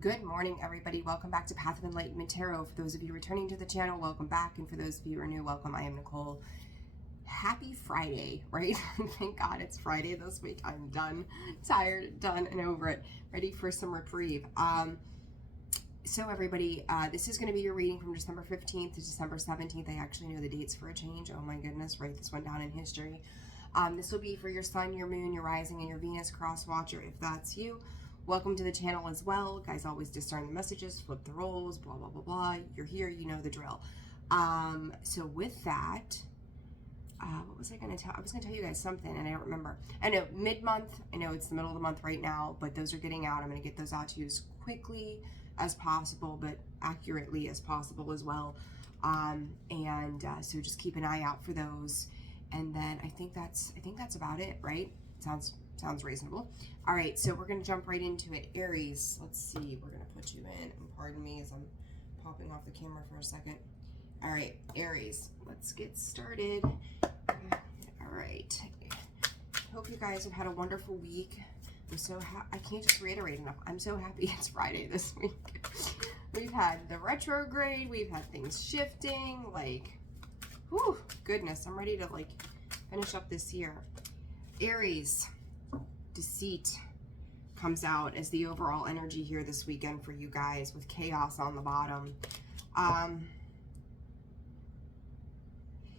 Good morning, everybody. Welcome back to Path of Enlightenment Tarot. For those of you returning to the channel, welcome back. And for those of you who are new, welcome. I am Nicole. Happy Friday, right? Thank God it's Friday this week. I'm done, tired, done, and over it. Ready for some reprieve. So everybody, this is going to be your reading from December 15th to December 17th. I actually know the dates for a change. Oh my goodness, write this one down in history. This will be for your sun, your moon, your rising, and your Venus cross watcher, if that's you. Welcome to the channel as well. Guys, always discern the messages, flip the roles, blah, blah, blah, blah. You're here, you know the drill. So with that, what was I going to tell? I was going to tell you guys something and I don't remember. I know mid-month, I know it's the middle of the month right now, but those are getting out. I'm going to get those out to you as quickly as possible, but accurately as possible as well. So just keep an eye out for those. And then I think that's about it, right? Sounds reasonable. All right, so we're going to jump right into it. Aries, let's see. We're going to put you in. And pardon me as I'm popping off the camera for a second. All right, Aries, let's get started. All right. Hope you guys have had a wonderful week. I'm so I can't just reiterate enough. I'm so happy it's Friday this week. We've had the retrograde. We've had things shifting. Like, whew, goodness. I'm ready to, like, finish up this year. Aries. Deceit comes out as the overall energy here this weekend for you guys, with chaos on the bottom.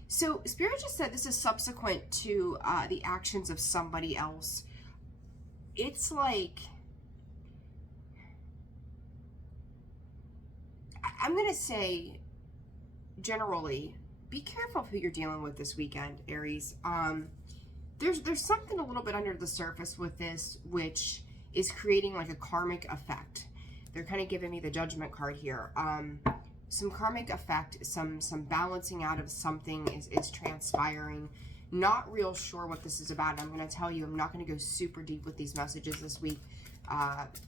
So Spirit just said this is subsequent to the actions of somebody else. It's like, I'm going to say generally, be careful who you're dealing with this weekend, Aries. There's something a little bit under the surface with this, which is creating like a karmic effect. They're kind of giving me the Judgment card here. Some karmic effect, some balancing out of something is transpiring. Not real sure what this is about. I'm going to tell you, I'm not going to go super deep with these messages this week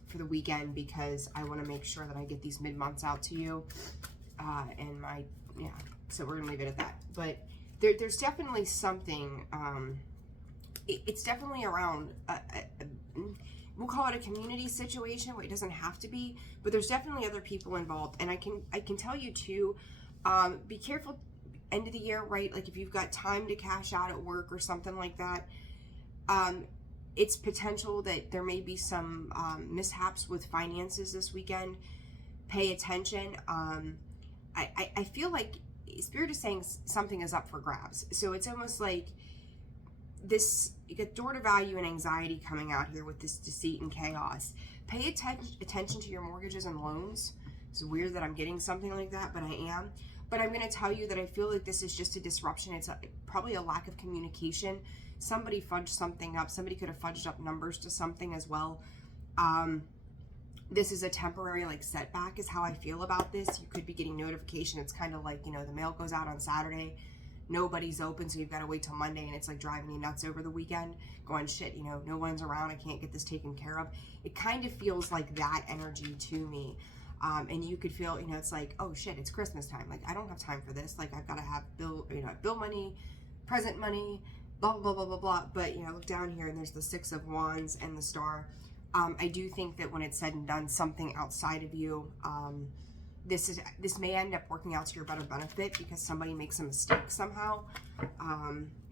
for the weekend, because I want to make sure that I get these mid-months out to you. So we're going to leave it at that. But there's definitely something... it's definitely around, we'll call it a community situation, where it doesn't have to be, but there's definitely other people involved. And I can tell you too, be careful end of the year, right? Like if you've got time to cash out at work or something like that, it's potential that there may be some mishaps with finances this weekend. Pay attention. I feel like Spirit is saying something is up for grabs. So it's almost like, this, you get daughter value and anxiety coming out here with this deceit and chaos. Pay attention to your mortgages and loans. It's weird that I'm getting something like that, but I am. But I'm going to tell you that I feel like this is just a disruption. It's probably a lack of communication. Somebody fudged something up. Somebody could have fudged up numbers to something as well. This is a temporary like setback is how I feel about this. You could be getting notification. It's kind of like, you know, the mail goes out on Saturday. Nobody's open, so you've got to wait till Monday, and it's like driving you nuts over the weekend, going, shit, you know, no one's around, I can't get this taken care of. It kind of feels like that energy to me. And you could feel, you know, it's like, oh shit, it's Christmas time. Like, I don't have time for this. Like, I've got to have bill money, present money, blah, blah, blah, blah, blah. But, you know, look down here and there's the Six of Wands and the Star. I do think that when it's said and done, something outside of you, this may end up working out to your better benefit, because somebody makes a mistake somehow.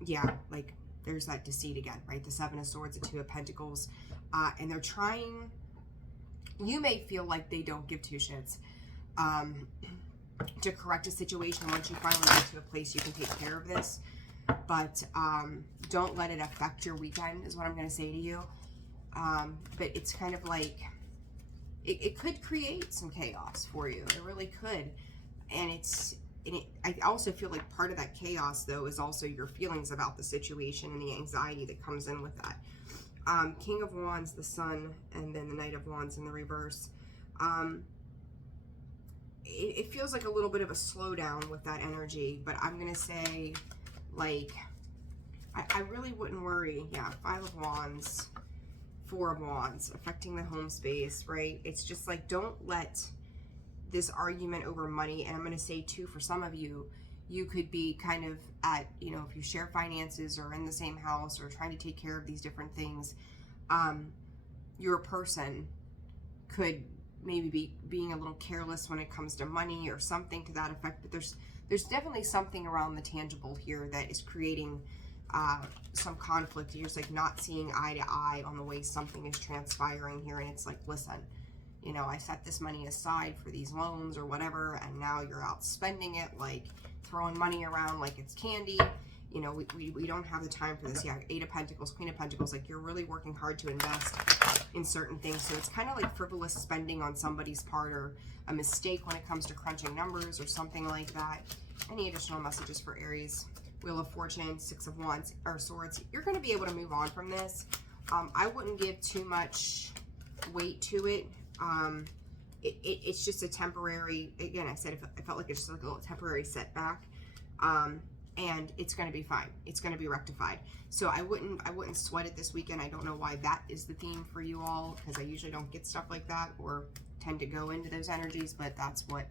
Yeah, like there's that deceit again, right? The Seven of Swords, the Two of Pentacles, and they're trying. You may feel like they don't give two shits to correct a situation once you finally get to a place you can take care of this. But don't let it affect your weekend, is what I'm going to say to you. But it's kind of like, it could create some chaos for you. It really could. And I also feel like part of that chaos, though, is also your feelings about the situation and the anxiety that comes in with that. King of Wands, the Sun, and then the Knight of Wands in the reverse. It feels like a little bit of a slowdown with that energy, but I'm going to say, like, I really wouldn't worry. Yeah, Five of Wands. Four of Wands, affecting the home space, right? It's just like, don't let this argument over money, and I'm going to say too, for some of you, you could be kind of at, you know, if you share finances or in the same house or trying to take care of these different things, your person could maybe being a little careless when it comes to money or something to that effect. But there's definitely something around the tangible here that is creating some conflict. You're just like not seeing eye to eye on the way something is transpiring here. And it's like, listen, you know, I set this money aside for these loans or whatever, and now you're out spending it, like throwing money around like it's candy. You know, we don't have the time for this. Yeah, 8 of Pentacles, Queen of Pentacles, like you're really working hard to invest in certain things. So it's kind of like frivolous spending on somebody's part, or a mistake when it comes to crunching numbers or something like that. Any additional messages for Aries? Wheel of Fortune, 6 of Wands, or Swords. You're going to be able to move on from this. I wouldn't give too much weight to it. It's just a temporary, again, I said I felt like it's just like a little temporary setback. And it's going to be fine. It's going to be rectified. So I wouldn't sweat it this weekend. I don't know why that is the theme for you all, because I usually don't get stuff like that or tend to go into those energies, but that's what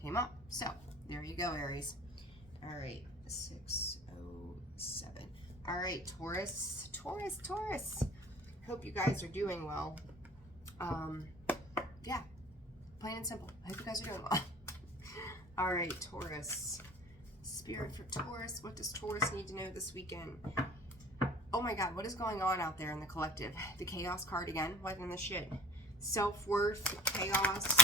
came up. So there you go, Aries. All right, 607. All right, Taurus. Hope you guys are doing well. Yeah, plain and simple. I hope you guys are doing well. All right, Taurus. Spirit for Taurus. What does Taurus need to know this weekend? Oh my God, what is going on out there in the collective? The Chaos card again. What in the shit? Self-worth, chaos.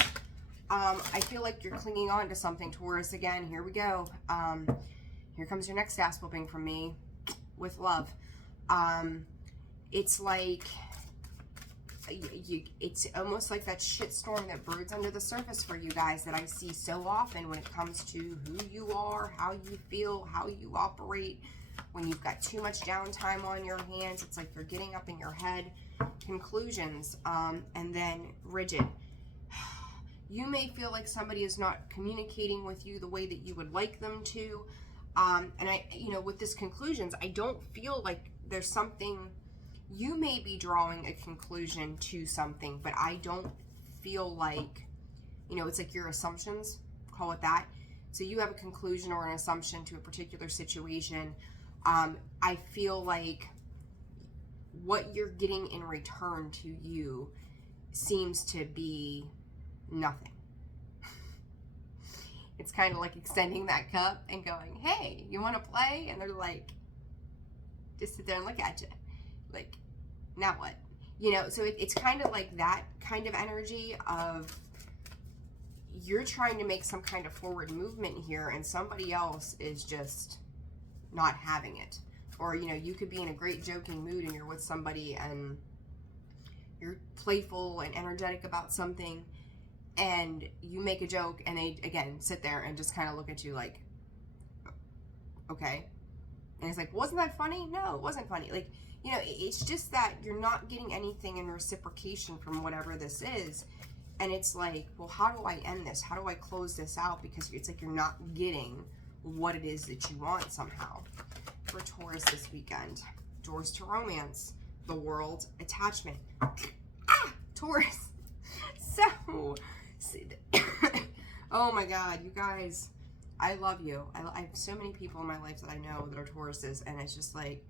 I feel like you're clinging on to something, Taurus. Again, here we go. Here comes your next ass whooping from me with love. It's like it's almost like that shitstorm that broods under the surface for you guys that I see so often when it comes to who you are, how you feel, how you operate. When you've got too much downtime on your hands, it's like you're getting up in your head. Conclusions, and then rigid. You may feel like somebody is not communicating with you the way that you would like them to. And you know, with this conclusions, I don't feel like there's something. You may be drawing a conclusion to something, but I don't feel like, you know, it's like your assumptions, call it that. So you have a conclusion or an assumption to a particular situation. I feel like what you're getting in return to you seems to be nothing. It's kind of like extending that cup and going, hey, you want to play? And they're like, just sit there and look at you. Like, now what? You know, so it's kind of like that kind of energy of you're trying to make some kind of forward movement here and somebody else is just not having it. Or, you know, you could be in a great joking mood and you're with somebody and you're playful and energetic about something and you make a joke and they, again, sit there and just kind of look at you like, okay. And it's like, wasn't that funny? No, it wasn't funny. Like, you know, it's just that you're not getting anything in reciprocation from whatever this is. And it's like, well, how do I end this? How do I close this out? Because it's like you're not getting what it is that you want somehow. For Taurus this weekend, doors to romance, the world, attachment. Taurus. So, oh my God, you guys, I love you. I have so many people in my life that I know that are Tauruses, and it's just like,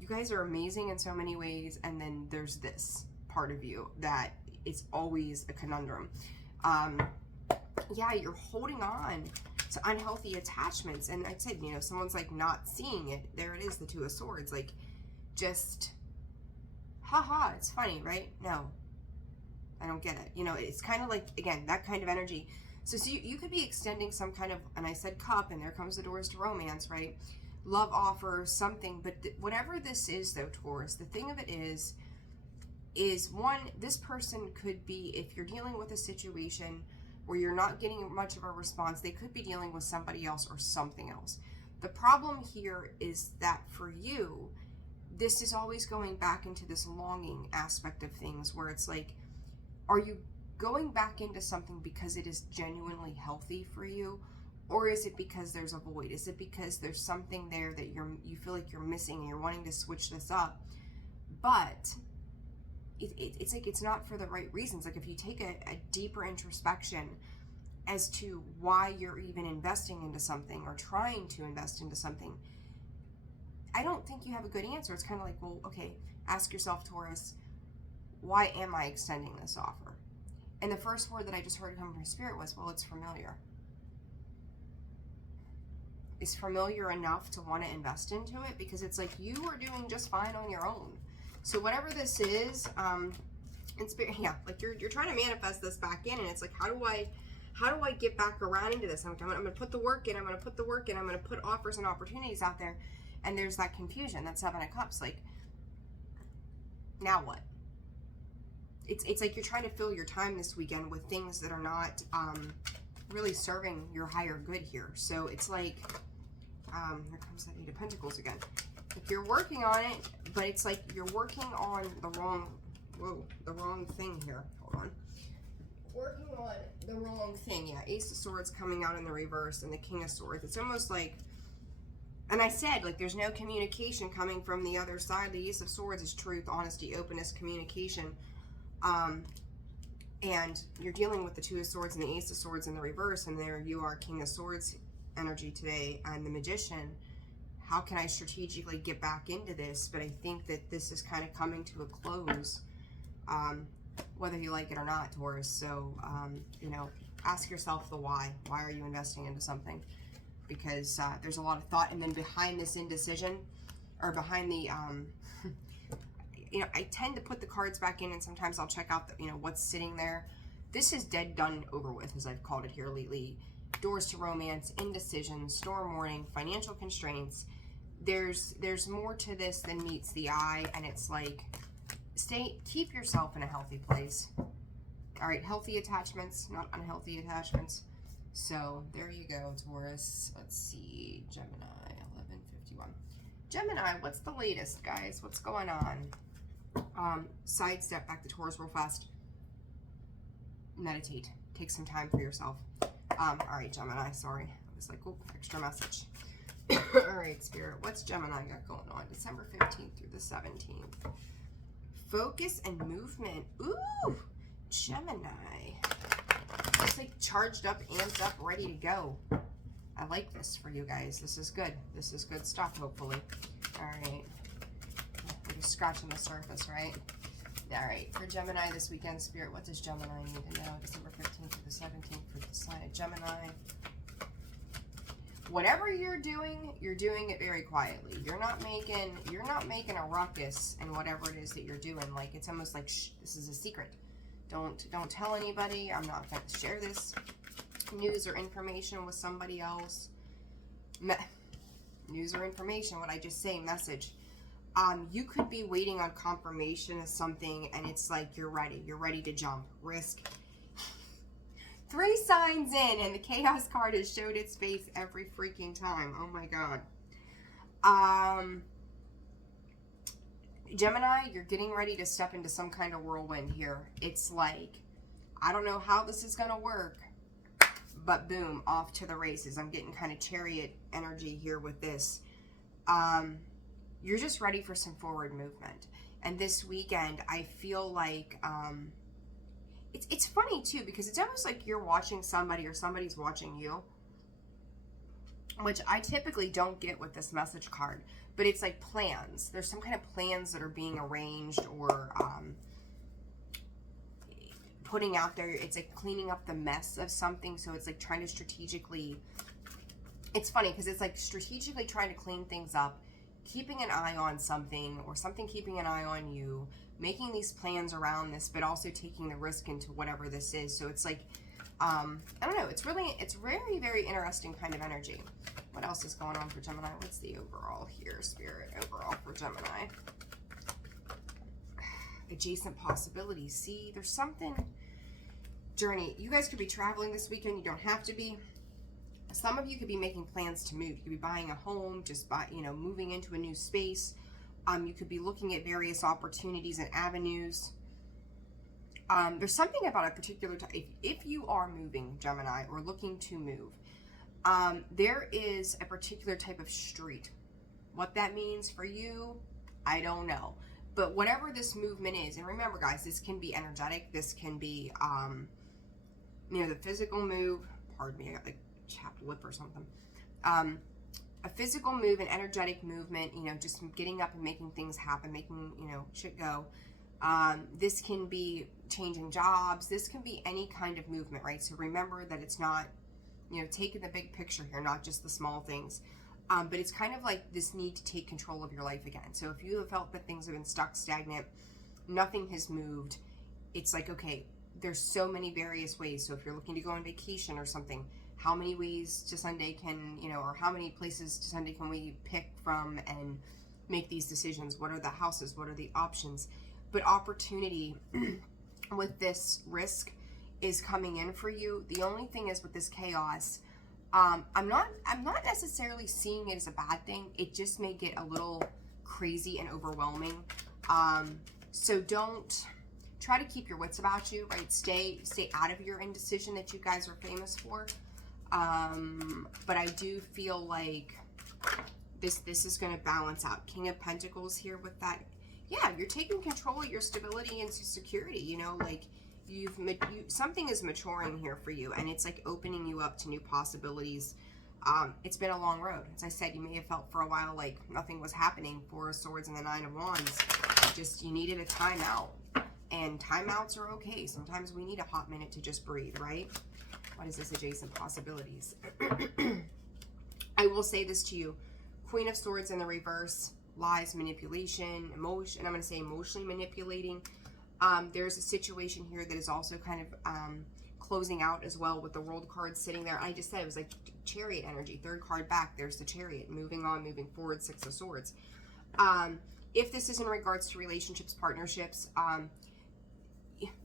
you guys are amazing in so many ways, and then there's this part of you that it's always a conundrum. Yeah, you're holding on to unhealthy attachments, and I said, you know, someone's like not seeing it. There it is, the Two of Swords, like just, haha, it's funny, right? No, I don't get it. You know, it's kind of like, again, that kind of energy. So you could be extending some kind of, and I said cup, and there comes the doors to romance, right? Love offer, something, but whatever this is though, Taurus, the thing of it is one, this person could be, if you're dealing with a situation where you're not getting much of a response, they could be dealing with somebody else or something else. The problem here is that for you, this is always going back into this longing aspect of things where it's like, are you going back into something because it is genuinely healthy for you? Or is it because there's a void? Is it because there's something there that you feel like you're missing and you're wanting to switch this up? But it's like it's not for the right reasons. Like if you take a deeper introspection as to why you're even investing into something or trying to invest into something, I don't think you have a good answer. It's kind of like, well, okay, ask yourself, Taurus, why am I extending this offer? And the first word that I just heard come from Spirit was, well, it's familiar. Is familiar enough to want to invest into it? Because it's like you are doing just fine on your own. So whatever this is, in Spirit, yeah, like you're trying to manifest this back in, and it's like, how do I get back around into this? I'm going to put the work in. I'm going to put the work in. I'm going to put offers and opportunities out there, and there's that confusion. That Seven of Cups, like, now what? It's like you're trying to fill your time this weekend with things that are not really serving your higher good here. So it's like, here comes that Eight of Pentacles again. Like you're working on it, but it's like you're working on the wrong thing here. Hold on. Working on the wrong thing. Yeah, Ace of Swords coming out in the reverse and the King of Swords. It's almost like, and I said, like, there's no communication coming from the other side. The Ace of Swords is truth, honesty, openness, communication. And you're dealing with the Two of Swords and the Ace of Swords in the reverse, and there you are, King of Swords energy today, and the Magician. How can I strategically get back into this? But I think that this is kind of coming to a close, whether you like it or not, Taurus. So, you know, ask yourself the why. Why are you investing into something? Because there's a lot of thought, and then behind this indecision, or behind the, you know, I tend to put the cards back in, and sometimes I'll check out, you know, what's sitting there. This is dead, done, over with, as I've called it here lately. Doors to romance, indecision, storm warning, financial constraints. There's more to this than meets the eye, and it's like, keep yourself in a healthy place. All right, healthy attachments, not unhealthy attachments. So there you go, Taurus. Let's see, Gemini, 11:51. Gemini, what's the latest, guys? What's going on? Sidestep back to Taurus real fast. Meditate. Take some time for yourself. All right, Gemini, sorry. I was like, oh, extra message. All right, Spirit, what's Gemini got going on? December 15th through the 17th. Focus and movement. Ooh, Gemini. It's like charged up, amped up, ready to go. I like this for you guys. This is good. This is good stuff, hopefully. All right. We're just scratching the surface, right? All right. For Gemini this weekend, Spirit, what does Gemini need to know? December 15th through the 17th for the sign of Gemini. Whatever you're doing it very quietly. You're not making a ruckus in whatever it is that you're doing. Like, it's almost like, shh, this is a secret. Don't tell anybody. I'm not going to share this news or information with somebody else. News or information, what I just say, message. You could be waiting on confirmation of something, and it's like you're ready to jump, risk. 3 signs in, and the Chaos card has showed its face every freaking time. Oh my god. Gemini, you're getting ready to step into some kind of whirlwind here. It's like, I don't know how this is going to work, but boom, off to the races. I'm getting kind of chariot energy here with this. You're just ready for some forward movement. And this weekend, I feel like, it's funny too, because it's almost like you're watching somebody or somebody's watching you, which I typically don't get with this message card. But it's like plans. There's some kind of plans that are being arranged or putting out there. It's like cleaning up the mess of something. So it's like trying to strategically, it's funny because it's like strategically trying to clean things up, keeping an eye on something, or something keeping an eye on you, making these plans around this, but also taking the risk into whatever this is. So it's like, I don't know, it's very, very interesting kind of energy. What else is going on for Gemini? What's the overall here, Spirit, overall for Gemini? Adjacent possibilities. See, there's something, journey. You guys could be traveling this weekend. You don't have to be. Some of you could be making plans to move. You could be buying a home, moving into a new space. You could be looking at various opportunities and avenues. There's something about a particular type. If you are moving, Gemini, or looking to move, there is a particular type of street. What that means for you, I don't know. But whatever this movement is, and remember, guys, this can be energetic. This can be, the physical move. Pardon me, I got like chapped lip or something. A physical move, an energetic movement, just getting up and making things happen, making, shit go. This can be changing jobs. This can be any kind of movement, right? So remember that it's not, you know, taking the big picture here, not just the small things. But it's kind of like this need to take control of your life again. So if you have felt that things have been stuck, stagnant, nothing has moved, it's like, okay, there's so many various ways. So if you're looking to go on vacation or something, how many ways to Sunday can, you know, or how many places to Sunday can we pick from and make these decisions? What are the houses? What are the options? But opportunity with this risk is coming in for you. The only thing is with this chaos, I'm not necessarily seeing it as a bad thing. It just may get a little crazy and overwhelming. So don't try to keep your wits about you, right? Stay out of your indecision that you guys are famous for. But I do feel like this is going to balance out. King of Pentacles here with that. Yeah, you're taking control of your stability and security, you know, like something is maturing here for you, and it's like opening you up to new possibilities. It's been a long road. As I said, you may have felt for a while like nothing was happening. Four of Swords and the Nine of Wands. Just, you needed a timeout, and timeouts are okay. Sometimes we need a hot minute to just breathe, right? What is this? Adjacent possibilities. I will say this to you. Queen of Swords in the reverse. Lies, manipulation, emotion. I'm going to say emotionally manipulating. There's a situation here that is also kind of closing out as well with the World card sitting there. I just said it was like Chariot energy. Third card back, there's the Chariot. Moving on, moving forward, Six of Swords. If this is in regards to relationships, partnerships,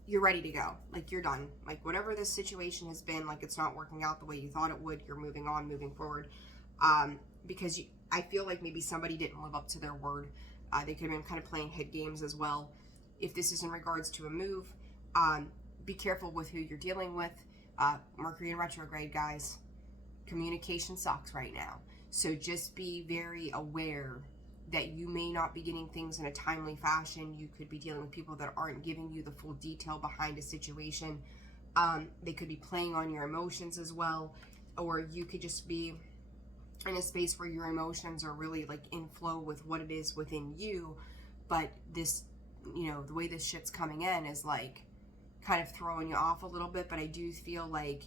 you're ready to go. Like, you're done. Like, whatever this situation has been, like it's not working out the way you thought it would, you're moving on, moving forward. Because I feel like maybe somebody didn't live up to their word. They could have been kind of playing head games as well. If this is in regards to a move, be careful with who you're dealing with. Mercury in retrograde, guys. Communication sucks right now. So just be very aware that you may not be getting things in a timely fashion. You could be dealing with people that aren't giving you the full detail behind a situation. They could be playing on your emotions as well. Or you could just be in a space where your emotions are really like in flow with what it is within you, but this, you know, the way this shit's coming in is like kind of throwing you off a little bit. But I do feel like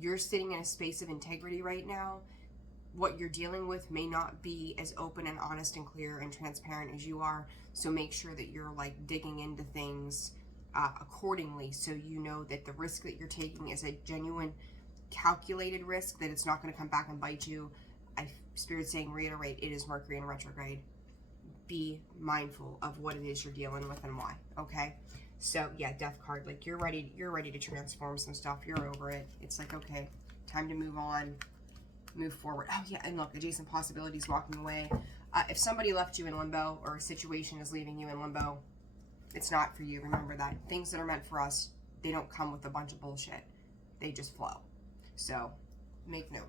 you're sitting in a space of integrity right now. What you're dealing with may not be as open and honest and clear and transparent as you are, so make sure that you're like digging into things accordingly, so you know that the risk that you're taking is a genuine calculated risk, that it's not going to come back and bite you. Spirit saying, reiterate, it is Mercury in retrograde. Be mindful of what it is you're dealing with and why. Okay, so yeah, Death card, like you're ready to transform some stuff. You're over it. It's like, okay, time to move on, move forward. Oh yeah, and look, adjacent possibilities, walking away. If somebody left you in limbo, or a situation is leaving you in limbo, it's not for you. Remember that things that are meant for us, they don't come with a bunch of bullshit. They just flow. So make note.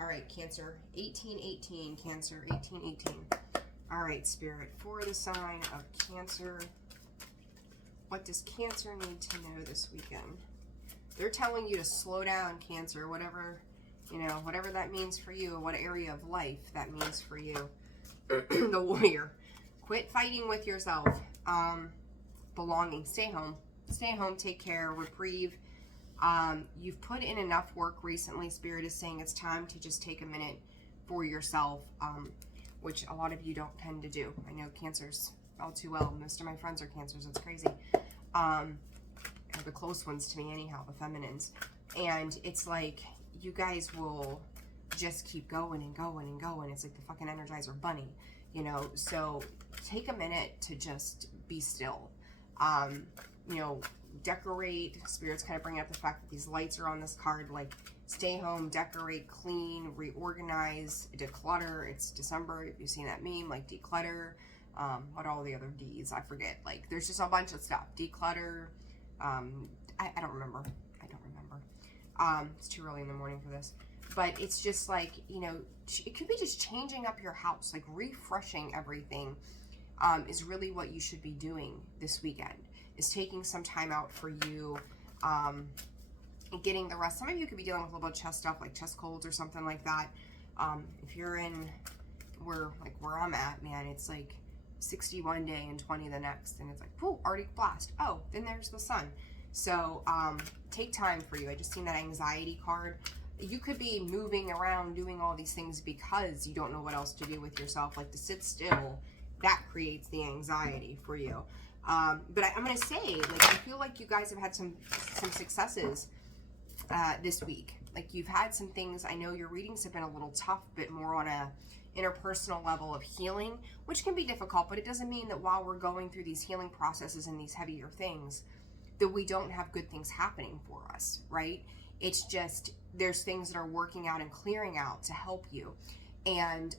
All right, Cancer, 1818, Cancer, 1818. All right, Spirit, for the sign of Cancer, what does Cancer need to know this weekend? They're telling you to slow down, Cancer, whatever, you know, whatever that means for you, what area of life that means for you. The Warrior, quit fighting with yourself. Belonging, stay home, take care, reprieve. You've put in enough work recently. Spirit is saying it's time to just take a minute for yourself, which a lot of you don't tend to do. I know Cancers all too well. Most of my friends are Cancers. It's crazy. The close ones to me anyhow, the feminines. And it's like, you guys will just keep going and going and going. It's like the fucking Energizer Bunny, you know? So take a minute to just be still. You know, decorate. Spirit's kind of bringing up the fact that these lights are on this card, like stay home, decorate, clean, reorganize, declutter. It's December, if you've seen that meme, like declutter, what are all the other D's? I forget. Like, there's just a bunch of stuff. Declutter, I don't remember. It's too early in the morning for this. But it's just like, you know, it could be just changing up your house, like refreshing everything is really what you should be doing this weekend, is taking some time out for you, and getting the rest. Some of you could be dealing with a little bit of chest stuff, like chest colds or something like that. If you're in where I'm at, man, it's like 60 one day and 20 the next, and it's like, whoa, Arctic blast. Oh, then there's the sun. So take time for you. I just seen that anxiety card. You could be moving around doing all these things because you don't know what else to do with yourself. Like to sit still, that creates the anxiety for you. But I'm gonna say, like, I feel like you guys have had some successes this week. Like you've had some things. I know your readings have been a little tough, but more on a interpersonal level of healing, which can be difficult, but it doesn't mean that while we're going through these healing processes and these heavier things that we don't have good things happening for us, right? It's just there's things that are working out and clearing out to help you, and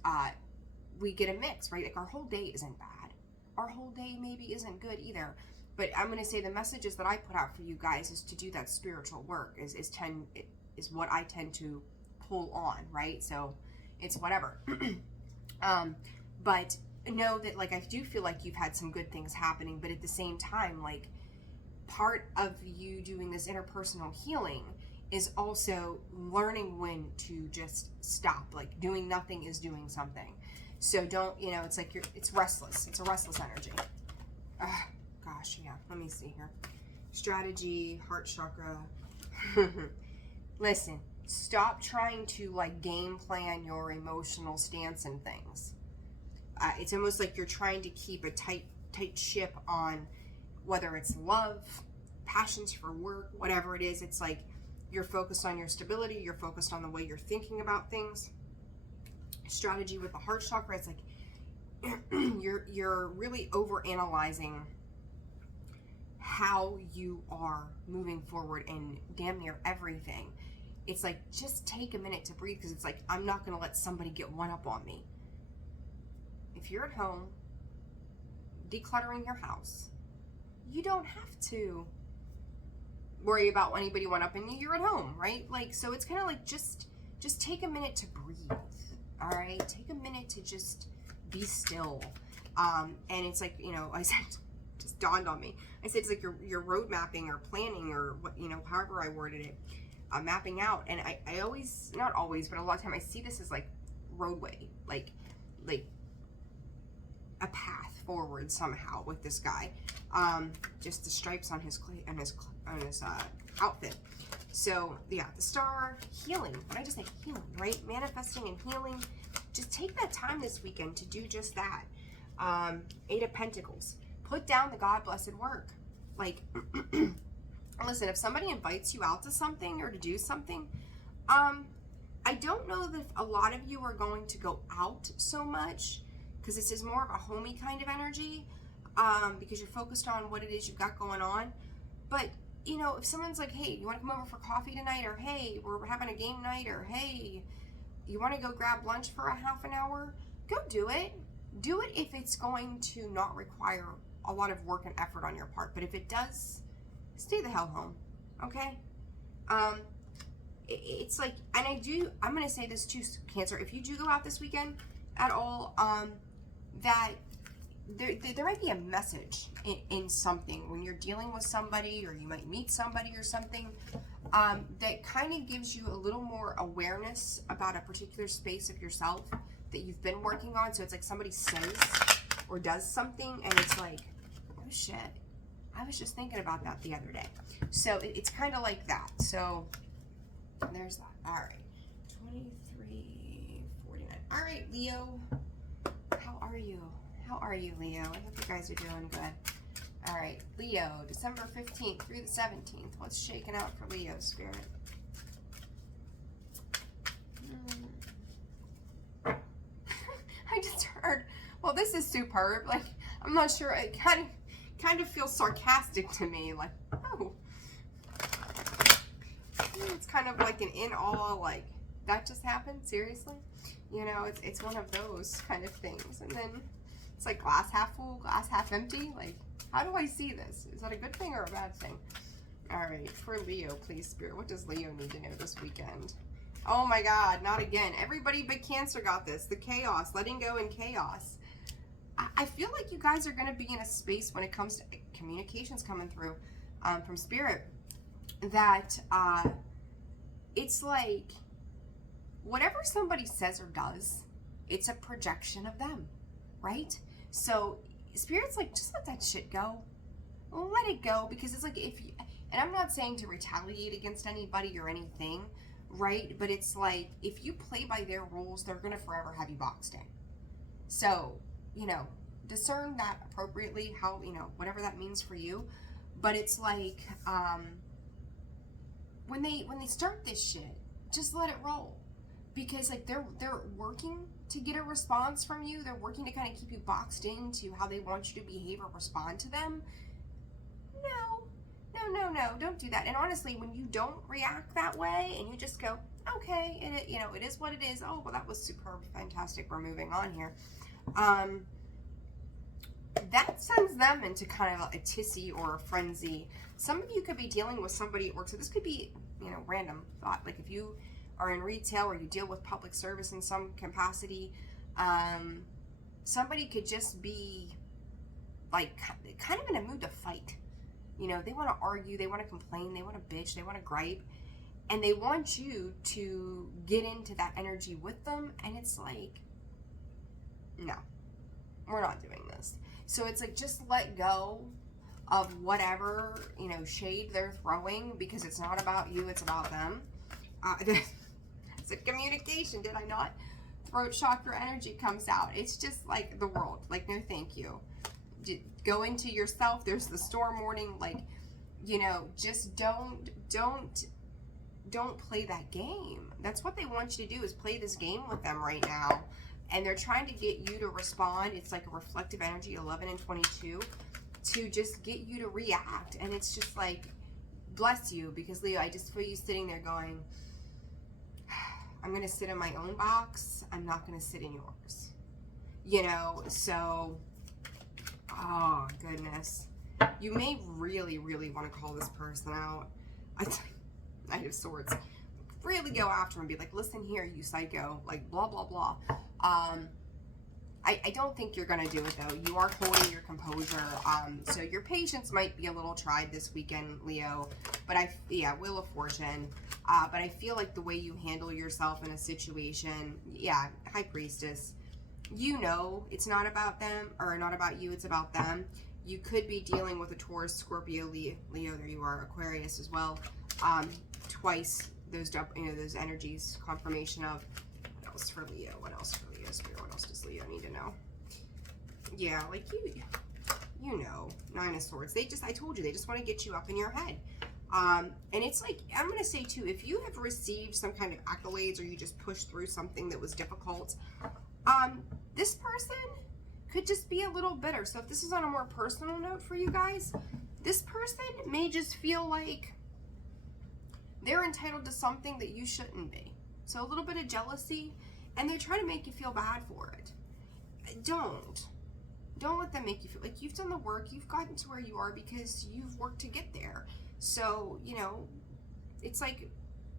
we get a mix, right? Like our whole day isn't bad, our whole day maybe isn't good either, but I'm going to say the messages that I put out for you guys is to do that spiritual work is what I tend to pull on, right? So it's whatever. But know that, like, I do feel like you've had some good things happening, but at the same time, like, part of you doing this interpersonal healing is also learning when to just stop. Like, doing nothing is doing something. So don't, you know, it's like it's restless. It's a restless energy. Gosh, yeah. Let me see here. Strategy, heart chakra. Listen, stop trying to, like, game plan your emotional stance and things. It's almost like you're trying to keep a tight ship on, whether it's love, passions for work, whatever it is. It's like you're focused on your stability, you're focused on the way you're thinking about things. Strategy with the heart chakra, it's like you're really over analyzing how you are moving forward in damn near everything. It's like, just take a minute to breathe, because it's like, I'm not going to let somebody get one up on me. If you're at home decluttering your house, you don't have to worry about anybody one up on you. You're at home, right? Like, so it's kind of like, just take a minute to breathe. All right, take a minute to just be still. And it's like, you know, I said, just dawned on me. I said, it's like you're road mapping or planning, or what, you know, however I worded it, mapping out. And I always, not always, but a lot of time I see this as like roadway, like a path forward somehow with this guy. Just the stripes on his outfit. So yeah, the star, healing. What did I just say? Healing, right? Manifesting and healing. Just take that time this weekend to do just that. 8 of Pentacles. Put down the God-blessed work. Like, listen, if somebody invites you out to something or to do something, I don't know that a lot of you are going to go out so much, because this is more of a homey kind of energy, because you're focused on what it is you've got going on. But, you know, if someone's like, hey, you want to come over for coffee tonight? Or, hey, we're having a game night? Or, hey, you want to go grab lunch for a half an hour? Go do it. Do it if it's going to not require a lot of work and effort on your part. But if it does, stay the hell home, okay? It's like, and I'm going to say this too, Cancer, if you do go out this weekend at all, that there might be a message in something when you're dealing with somebody, or you might meet somebody or something, that kind of gives you a little more awareness about a particular space of yourself that you've been working on. So it's like somebody says or does something, and it's like, oh shit, I was just thinking about that the other day. So it's kind of like that. So there's that. All right, 23:49. All right, Leo, how are you? How are you, Leo? I hope you guys are doing good. All right, Leo, December 15th through the 17th. What's shaking out for Leo, Spirit? I just heard, well, this is superb. Like, I'm not sure. It kind of feels sarcastic to me. Like, oh. It's kind of like an in awe, like, that just happened? Seriously? You know, it's one of those kind of things. And then it's like glass half full, glass half empty. Like, how do I see this? Is that a good thing or a bad thing? All right, for Leo, please, Spirit, what does Leo need to know this weekend? Oh my God, not again. Everybody but Cancer got this. The chaos, letting go in chaos. I feel like you guys are going to be in a space when it comes to communications coming through from Spirit, that it's like whatever somebody says or does, it's a projection of them, right? So Spirit's like, just let that shit go. Let it go, because it's like, if you, and I'm not saying to retaliate against anybody or anything, right? But it's like, if you play by their rules, they're gonna forever have you boxed in. So, you know, discern that appropriately, how, you know, whatever that means for you. But it's like, when they start this shit, just let it roll, because like they're working to get a response from you. They're working to kind of keep you boxed into how they want you to behave or respond to them. No, don't do that. And honestly, when you don't react that way and you just go, okay, and it, you know, it is what it is. Oh, well, that was superb, fantastic, we're moving on here. That sends them into kind of a tizzy or a frenzy. Some of you could be dealing with somebody at work. So this could be, you know, random thought. Like if you are in retail or you deal with public service in some capacity, somebody could just be like kind of in a mood to fight. You know, they want to argue, they want to complain, they want to bitch, they want to gripe, and they want you to get into that energy with them. And it's like, no, we're not doing this. So it's like, just let go of whatever, you know, shade they're throwing, because it's not about you, it's about them. It's a communication, did I not? Throat chakra energy comes out. It's just like the world, like, no thank you. Go into yourself. There's the storm warning, like, you know, just don't play that game. That's what they want you to do, is play this game with them right now. And they're trying to get you to respond. It's like a reflective energy, 11 and 22, to just get you to react. And it's just like, bless you, because Leo, I just feel you sitting there going, I'm going to sit in my own box. I'm not going to sit in yours. You know, so, oh, goodness. You may really, really want to call this person out. Knight of Swords. Really go after him and be like, listen here, you psycho. Like, blah, blah, blah. I don't think you're going to do it, though. You are holding your composure. So your patience might be a little tried this weekend, Leo. But yeah, Wheel of Fortune. But I feel like the way you handle yourself in a situation, yeah, High Priestess, you know it's not about them, or not about you, it's about them. You could be dealing with a Taurus, Scorpio, Leo, there you are, Aquarius as well. Twice those, you know, those energies, confirmation of, what else for Leo? What else for Leo? Spirit, what else does Leo need to know? Yeah, like you know, Nine of Swords. I told you, they just want to get you up in your head. And it's like, I'm going to say too, if you have received some kind of accolades, or you just pushed through something that was difficult, this person could just be a little bitter. So if this is on a more personal note for you guys, this person may just feel like they're entitled to something that you shouldn't be. So a little bit of jealousy, and they're trying to make you feel bad for it. Don't let them make you feel like you've done the work. You've gotten to where you are because you've worked to get there. So, you know, it's like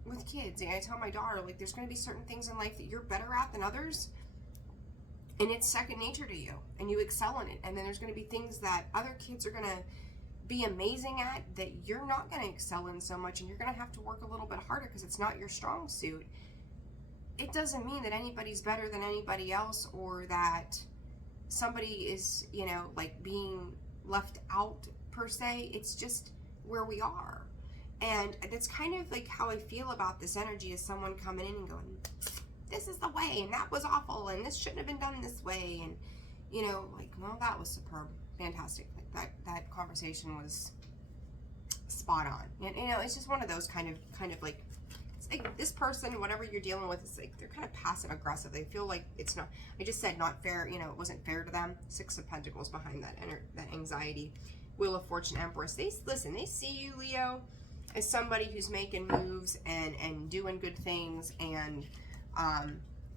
with kids, and I tell my daughter, like, there's going to be certain things in life that you're better at than others, and it's second nature to you, and you excel in it. And then there's going to be things that other kids are going to be amazing at that you're not going to excel in so much, and you're going to have to work a little bit harder because it's not your strong suit. It doesn't mean that anybody's better than anybody else, or that somebody is, you know, like being left out per se. It's just where we are. And that's kind of like how I feel about this energy, is someone coming in and going, this is the way, and that was awful, and this shouldn't have been done this way. And, you know, like, well, that was superb, fantastic. Like that conversation was spot on. And, you know, it's just one of those kind of like, it's like this person, whatever you're dealing with, it's like they're kind of passive aggressive. They feel like it's not, I just said not fair, you know, it wasn't fair to them. 6 of Pentacles behind that anxiety. Wheel of Fortune, Empress. They see you, Leo, as somebody who's making moves and doing good things. And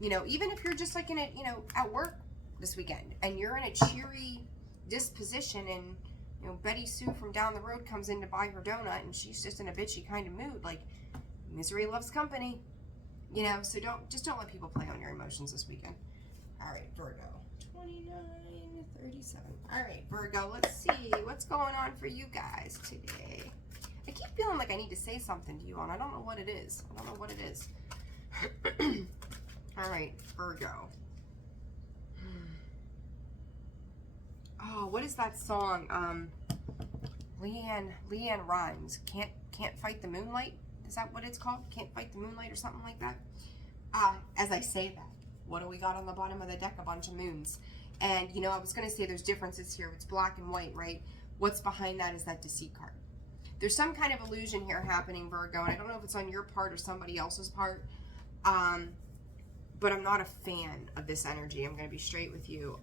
you know, even if you're just like in a, you know, at work this weekend and you're in a cheery disposition, and, you know, Betty Sue from down the road comes in to buy her donut and she's just in a bitchy kind of mood, like, misery loves company, you know. So don't let people play on your emotions this weekend. All right, Virgo, 29:37. All right, Virgo, let's see what's going on for you guys today. I keep feeling like I need to say something to you, and I don't know what it is. All right, Virgo. Oh, what is that song? Leanne Rhymes. Can't fight the moonlight. Is that what it's called? Can't fight the moonlight or something like that. As I say that, what do we got on the bottom of the deck? A bunch of moons. And you know, I was gonna say there's differences here. It's black and white, right? What's behind that is that Deceit card. There's some kind of illusion here happening, Virgo, and I don't know if it's on your part or somebody else's part. But I'm not a fan of this energy. I'm going to be straight with you.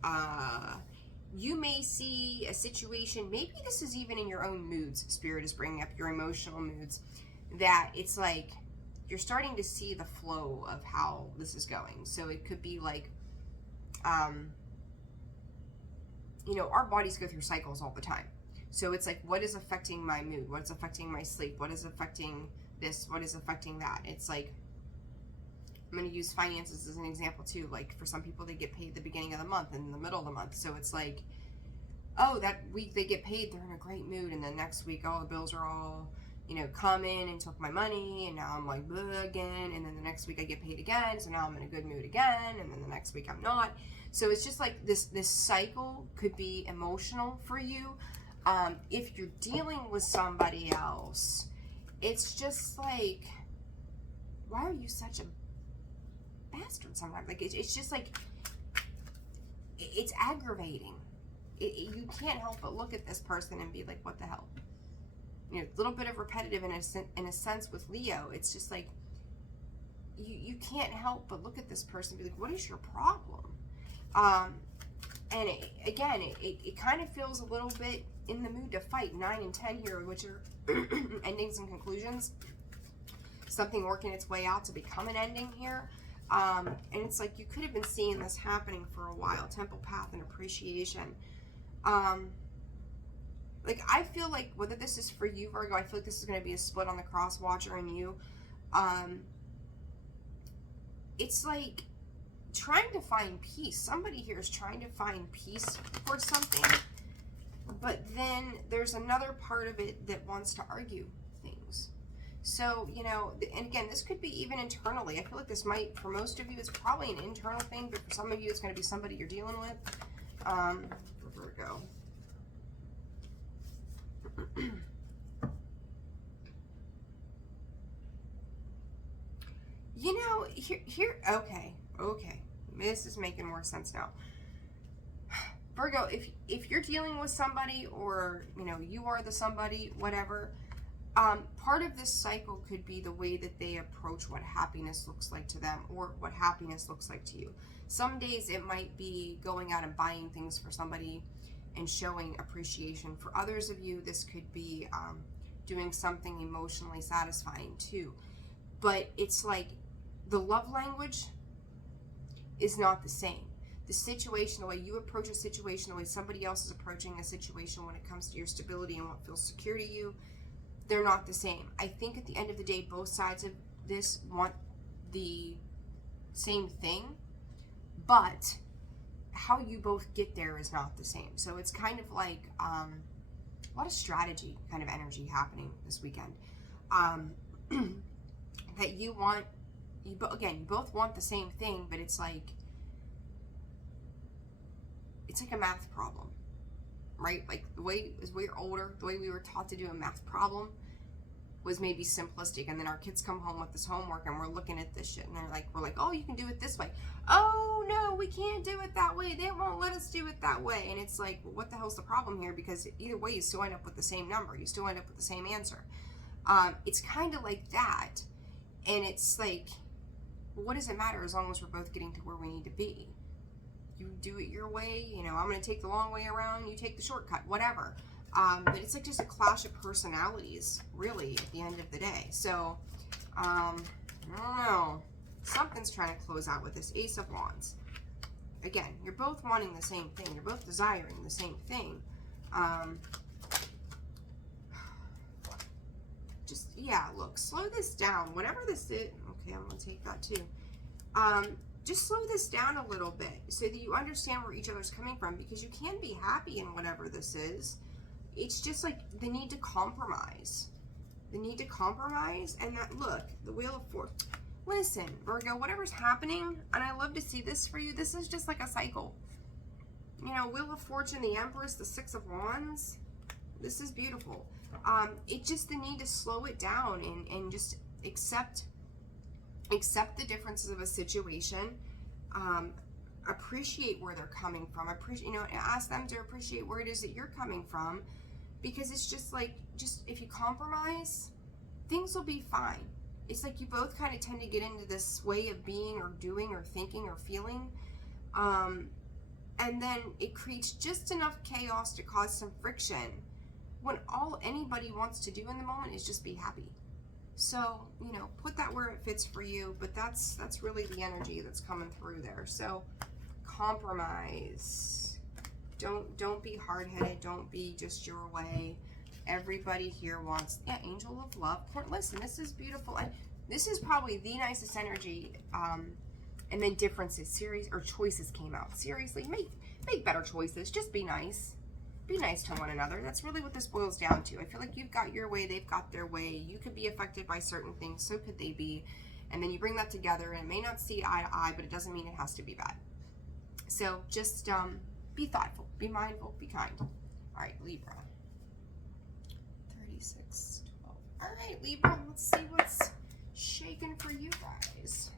You may see a situation, maybe this is even in your own moods, Spirit is bringing up your emotional moods, that it's like you're starting to see the flow of how this is going. So it could be like, you know, our bodies go through cycles all the time. So it's like, what is affecting my mood? What's affecting my sleep? What is affecting this? What is affecting that? It's like, I'm going to use finances as an example too. Like for some people, they get paid the beginning of the month and in the middle of the month. So it's like, oh, that week they get paid, they're in a great mood. And then next week, oh, the bills are all, you know, come in and took my money. And now I'm like, blah, again. And then the next week I get paid again. So now I'm in a good mood again. And then the next week I'm not. So it's just like this cycle could be emotional for you. If you're dealing with somebody else, it's just like, why are you such a bastard sometimes? Like it's just like, it's aggravating. You can't help but look at this person and be like, what the hell? You know, a little bit of repetitive in a sense with Leo. It's just like, you can't help but look at this person and be like, what is your problem? And it kind of feels a little bit in the mood to fight. 9 and 10 here, which are endings and conclusions. Something working its way out to become an ending here. And it's like you could have been seeing this happening for a while. Temple Path and appreciation. Like I feel like whether this is for you, Virgo, I feel like this is going to be a split on the cross watcher and you. It's like trying to find peace. Somebody here is trying to find peace for something, but then there's another part of it that wants to argue things. So, you know, and again, this could be even internally. I feel like this might, for most of you, it's probably an internal thing, but for some of you, it's going to be somebody you're dealing with. Virgo. You know, okay. This is making more sense now. Virgo, if you're dealing with somebody, or, you know, you are the somebody, whatever, part of this cycle could be the way that they approach what happiness looks like to them, or what happiness looks like to you. Some days it might be going out and buying things for somebody and showing appreciation. For others of you, this could be doing something emotionally satisfying too. But it's like the love language is not the same. The situation, the way you approach a situation, the way somebody else is approaching a situation when it comes to your stability and what feels secure to you, they're not the same. I think at the end of the day, both sides of this want the same thing, but how you both get there is not the same. So it's kind of like a lot of strategy kind of energy happening this weekend. That you both want the same thing, but it's like a math problem, right? Like the way, as we're older, the way we were taught to do a math problem was maybe simplistic, and then our kids come home with this homework and we're looking at this shit and we're like, oh, you can do it this way. Oh no, we can't do it that way. They won't let us do it that way. And it's like, well, what the hell's the problem here? Because either way, you still end up with the same number. You still end up with the same answer. It's kind of like that. And it's like, what does it matter as long as we're both getting to where we need to be? You do it your way, you know, I'm going to take the long way around, you take the shortcut, whatever. But it's like just a clash of personalities, really, at the end of the day. So, I don't know. Something's trying to close out with this Ace of Wands. Again, you're both wanting the same thing. You're both desiring the same thing. Just, yeah, look, slow this down. Whatever this is, okay, I'm going to take that too. Just slow this down a little bit so that you understand where each other's coming from, because you can be happy in whatever this is. It's just like the need to compromise. The need to compromise, and that, look, the Wheel of Fortune. Listen, Virgo, whatever's happening, and I love to see this for you, this is just like a cycle. You know, Wheel of Fortune, the Empress, the Six of Wands. This is beautiful. It's just the need to slow it down and just accept the differences of a situation. Appreciate where they're coming from. Ask them to appreciate where it is that you're coming from, because it's just like, if you compromise, things will be fine. It's like you both kind of tend to get into this way of being or doing or thinking or feeling, and then it creates just enough chaos to cause some friction, when all anybody wants to do in the moment is just be happy. So, you know, put that where it fits for you, but that's really the energy that's coming through there. So, compromise. Don't be hard-headed. Don't be just your way. Everybody here wants, Angel of Love. Listen, this is beautiful. And this is probably the nicest energy. And then differences, choices came out. Seriously, make better choices. Just be nice. Be nice to one another. That's really what this boils down to. I feel like you've got your way, they've got their way. You could be affected by certain things, so could they be. And then you bring that together, and it may not see eye to eye, but it doesn't mean it has to be bad. So just be thoughtful, be mindful, be kind. All right, Libra. 36, 12. All right, Libra, let's see what's shaking for you guys.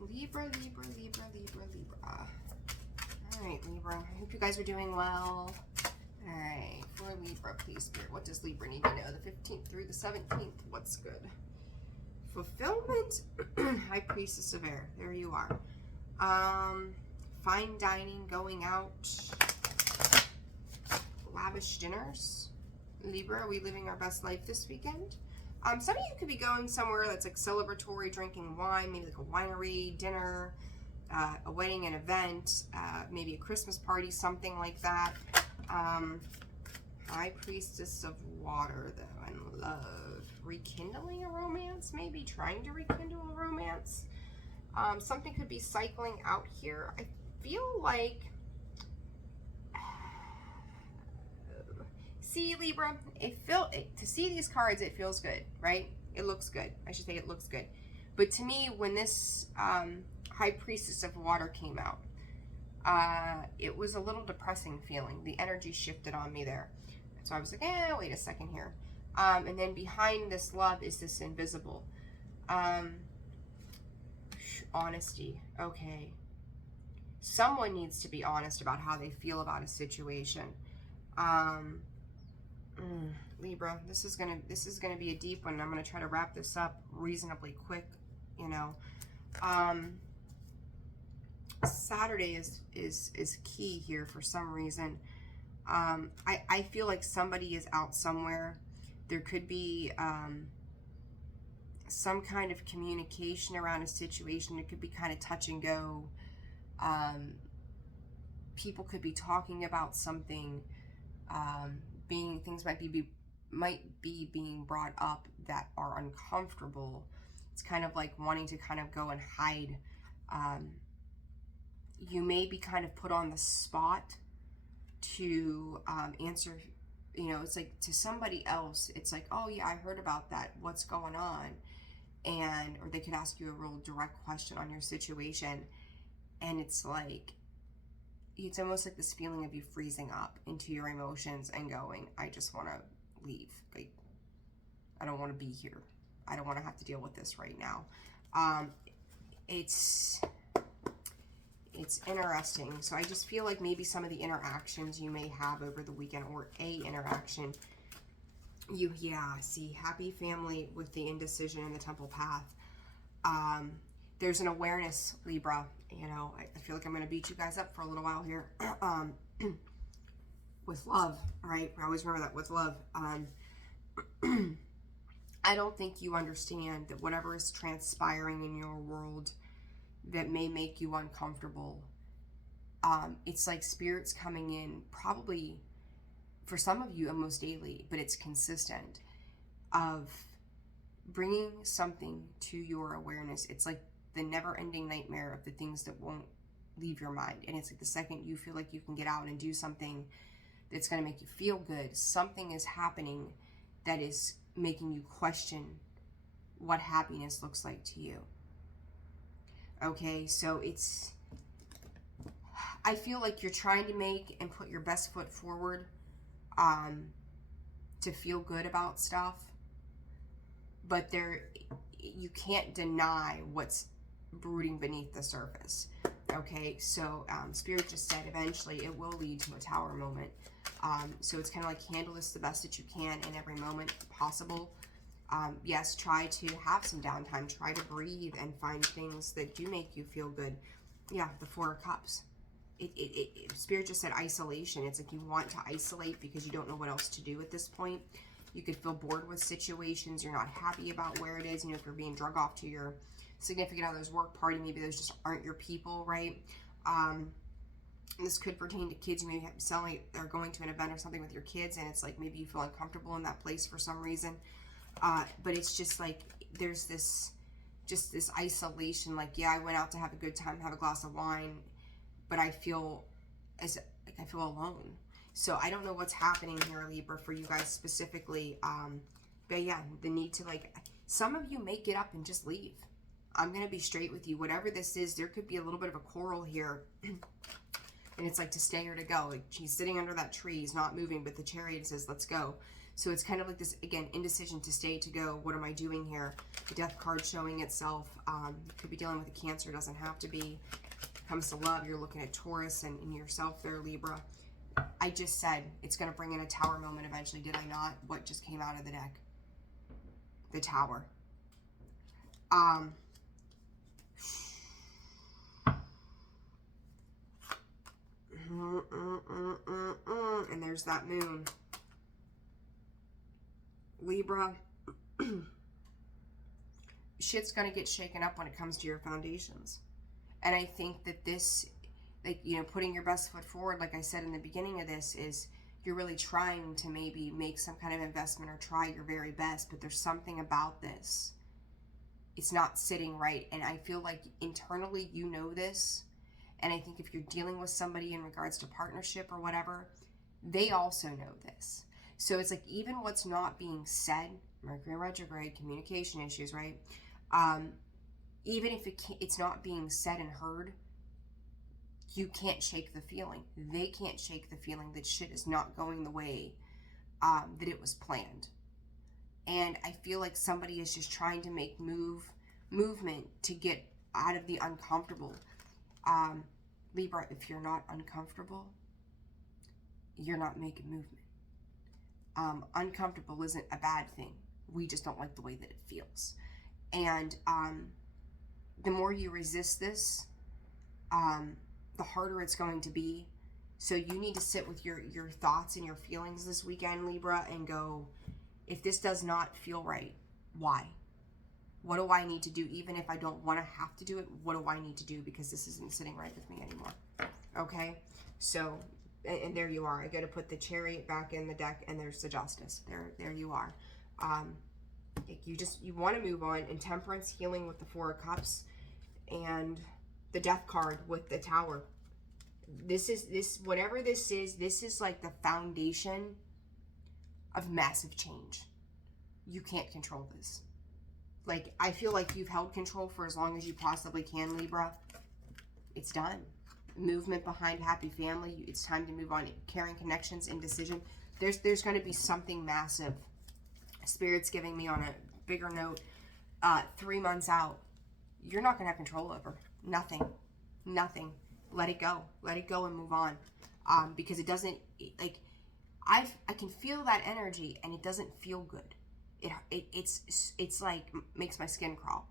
Libra, Libra, Libra, Libra, Libra. All right, Libra, I hope you guys are doing well. All right, for Libra, please, Spirit, what does Libra need to know? The 15th through the 17th, what's good? Fulfillment, High Priestess of Air, there you are. Fine dining, going out, lavish dinners. Libra, are we living our best life this weekend? Some of you could be going somewhere that's like celebratory, drinking wine, maybe like a winery, dinner, a wedding, an event, maybe a Christmas party, something like that. High Priestess of Water, though, and love. Rekindling a romance, maybe trying to rekindle a romance. Something could be cycling out here. I feel like, see, Libra, to see these cards, it feels good, right? It looks good. I should say it looks good. But to me, when this High Priestess of Water came out, it was a little depressing feeling. The energy shifted on me there. So I was like, wait a second here. And then behind this love is this invisible. Honesty. Okay. Someone needs to be honest about how they feel about a situation. Libra, this is gonna be a deep one. I'm gonna try to wrap this up reasonably quick, you know. Saturday is key here for some reason. I feel like somebody is out somewhere. There could be some kind of communication around a situation. It could be kind of touch and go. People could be talking about something. Things might be being brought up that are uncomfortable. It's kind of like wanting to kind of go and hide. You may be kind of put on the spot to answer, you know, it's like to somebody else, it's like, oh yeah, I heard about that, what's going on? Or they could ask you a real direct question on your situation, and it's like, it's almost like this feeling of you freezing up into your emotions and going, I just want to leave. Like, I don't want to be here. I don't want to have to deal with this right now. It's interesting. So I just feel like maybe some of the interactions you may have over the weekend, or a interaction, see, happy family with the indecision and the temple path. There's an awareness, Libra, you know, I feel like I'm going to beat you guys up for a little while here. With love, right? I always remember that, with love. I don't think you understand that whatever is transpiring in your world that may make you uncomfortable, it's like spirits coming in, probably for some of you almost daily, but it's consistent, of bringing something to your awareness. It's like the never-ending nightmare of the things that won't leave your mind. And it's like the second you feel like you can get out and do something that's going to make you feel good, something is happening that is making you question what happiness looks like to you. Okay, so it's I feel like you're trying to make and put your best foot forward to feel good about stuff, but you can't deny what's brooding beneath the surface. Okay, so Spirit just said eventually it will lead to a tower moment. So it's kind of like handle this the best that you can in every moment possible. Yes, try to have some downtime. Try to breathe and find things that do make you feel good. Yeah, the Four of Cups. Spirit just said isolation. It's like you want to isolate because you don't know what else to do at this point. You could feel bored with situations. You're not happy about where it is. You know, if you're being drug off to your significant other's work party, maybe those just aren't your people, right? This could pertain to kids. You may have selling or going to an event or something with your kids, and it's like maybe you feel uncomfortable in that place for some reason. But it's just like there's this isolation. Like, yeah, I went out to have a good time, have a glass of wine, but I feel alone. So I don't know what's happening here, Libra, for you guys specifically. But yeah, the need to, like, some of you may get up and just leave. I'm going to be straight with you. Whatever this is, there could be a little bit of a quarrel here. And it's like to stay or to go. Like, she's sitting under that tree. He's not moving, but the Chariot says, let's go. So it's kind of like this, again, indecision, to stay, to go. What am I doing here? The Death card showing itself. Could be dealing with a Cancer. Doesn't have to be. Comes to love, you're looking at Taurus and yourself there, Libra. I just said it's going to bring in a tower moment eventually. Did I not? What just came out of the deck? The Tower. And there's that moon. Libra, shit's going to get shaken up when it comes to your foundations. And I think that this, like, you know, putting your best foot forward, like I said in the beginning of this, is you're really trying to maybe make some kind of investment or try your very best, but there's something about this. It's not sitting right. And I feel like internally you know this. And I think if you're dealing with somebody in regards to partnership or whatever, they also know this. So it's like even what's not being said, Mercury retrograde, communication issues, right? Even if it's not being said and heard, you can't shake the feeling. They can't shake the feeling that shit is not going the way that it was planned. And I feel like somebody is just trying to make movement to get out of the uncomfortable. Libra, if you're not uncomfortable, you're not making movement. Uncomfortable isn't a bad thing. We just don't like the way that it feels. And the more you resist this, the harder it's going to be. So you need to sit with your thoughts and your feelings this weekend, Libra, and go, if this does not feel right, why? What do I need to do? Even if I don't want to have to do it, what do I need to do? Because this isn't sitting right with me anymore. Okay? So, and there you are. I got to put the Chariot back in the deck, and there's the Justice. There you are. You want to move on. And Temperance, healing with the Four of Cups, and the Death card with the Tower. Whatever this is like the foundation of massive change. You can't control this. Like, I feel like you've held control for as long as you possibly can, Libra. It's done. Movement behind happy family. It's time to move on. Caring connections, indecision. There's going to be something massive. Spirit's giving me on a bigger note. 3 months out, you're not going to have control over. Nothing. Let it go. Let it go and move on. Because it doesn't, like, I can feel that energy and it doesn't feel good. It's like makes my skin crawl,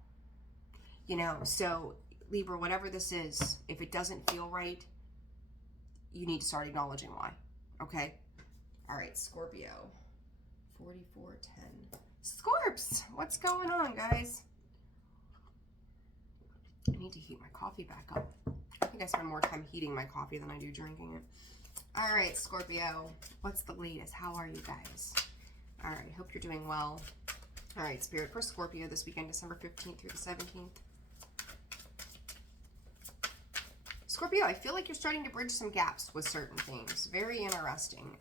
you know. So Libra, whatever this is, if it doesn't feel right, you need to start acknowledging why. Okay. All right, Scorpio. 4410. Scorps, what's going on, guys? I need to heat my coffee back up. I think I spend more time heating my coffee than I do drinking it. All right, Scorpio, what's the latest? How are you guys? All right, hope you're doing well. All right, Spirit, for Scorpio this weekend, December 15th through the 17th. Scorpio, I feel like you're starting to bridge some gaps with certain things. Very interesting.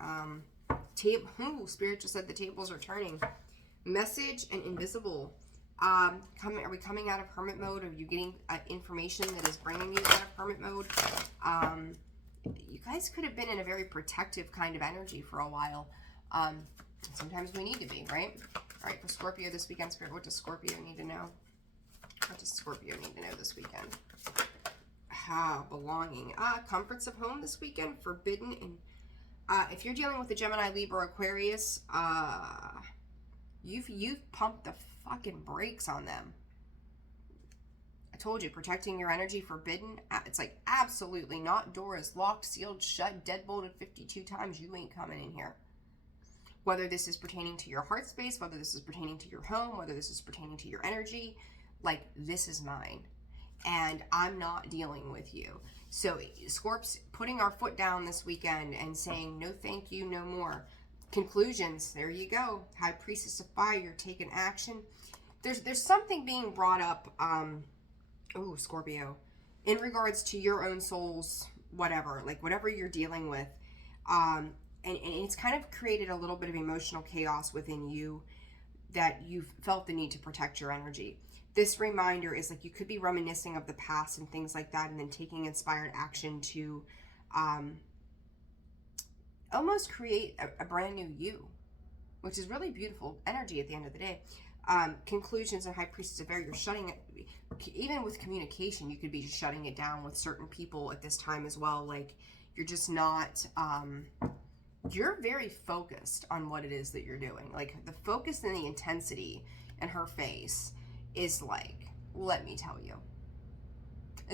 Spirit just said the tables are turning. Message and invisible. Are we coming out of hermit mode? Are you getting information that is bringing you out of hermit mode? You guys could have been in a very protective kind of energy for a while. Sometimes we need to be, right? All right, for Scorpio this weekend, Spirit, what does Scorpio need to know? What does Scorpio need to know this weekend? Belonging. Comforts of home this weekend, forbidden. And if you're dealing with a Gemini, Libra, Aquarius, you've pumped the fucking brakes on them. I told you, protecting your energy, forbidden. It's like, absolutely not. Door is locked, sealed, shut, deadbolted 52 times. You ain't coming in here. Whether this is pertaining to your heart space, whether this is pertaining to your home, whether this is pertaining to your energy, like, this is mine. And I'm not dealing with you. So, Scorps, putting our foot down this weekend and saying, no thank you, no more. Conclusions, there you go. High Priestess of Fire, you're taking action. There's something being brought up, Scorpio, in regards to your own soul's whatever, like whatever you're dealing with. And it's kind of created a little bit of emotional chaos within you that you've felt the need to protect your energy. This reminder is like you could be reminiscing of the past and things like that, and then taking inspired action to almost create a brand new you, which is really beautiful energy at the end of the day. Conclusions and High Priestess of Air, you're shutting it, even with communication, you could be just shutting it down with certain people at this time as well. Like, you're just not, you're very focused on what it is that you're doing. Like, the focus and the intensity in her face is like, let me tell you,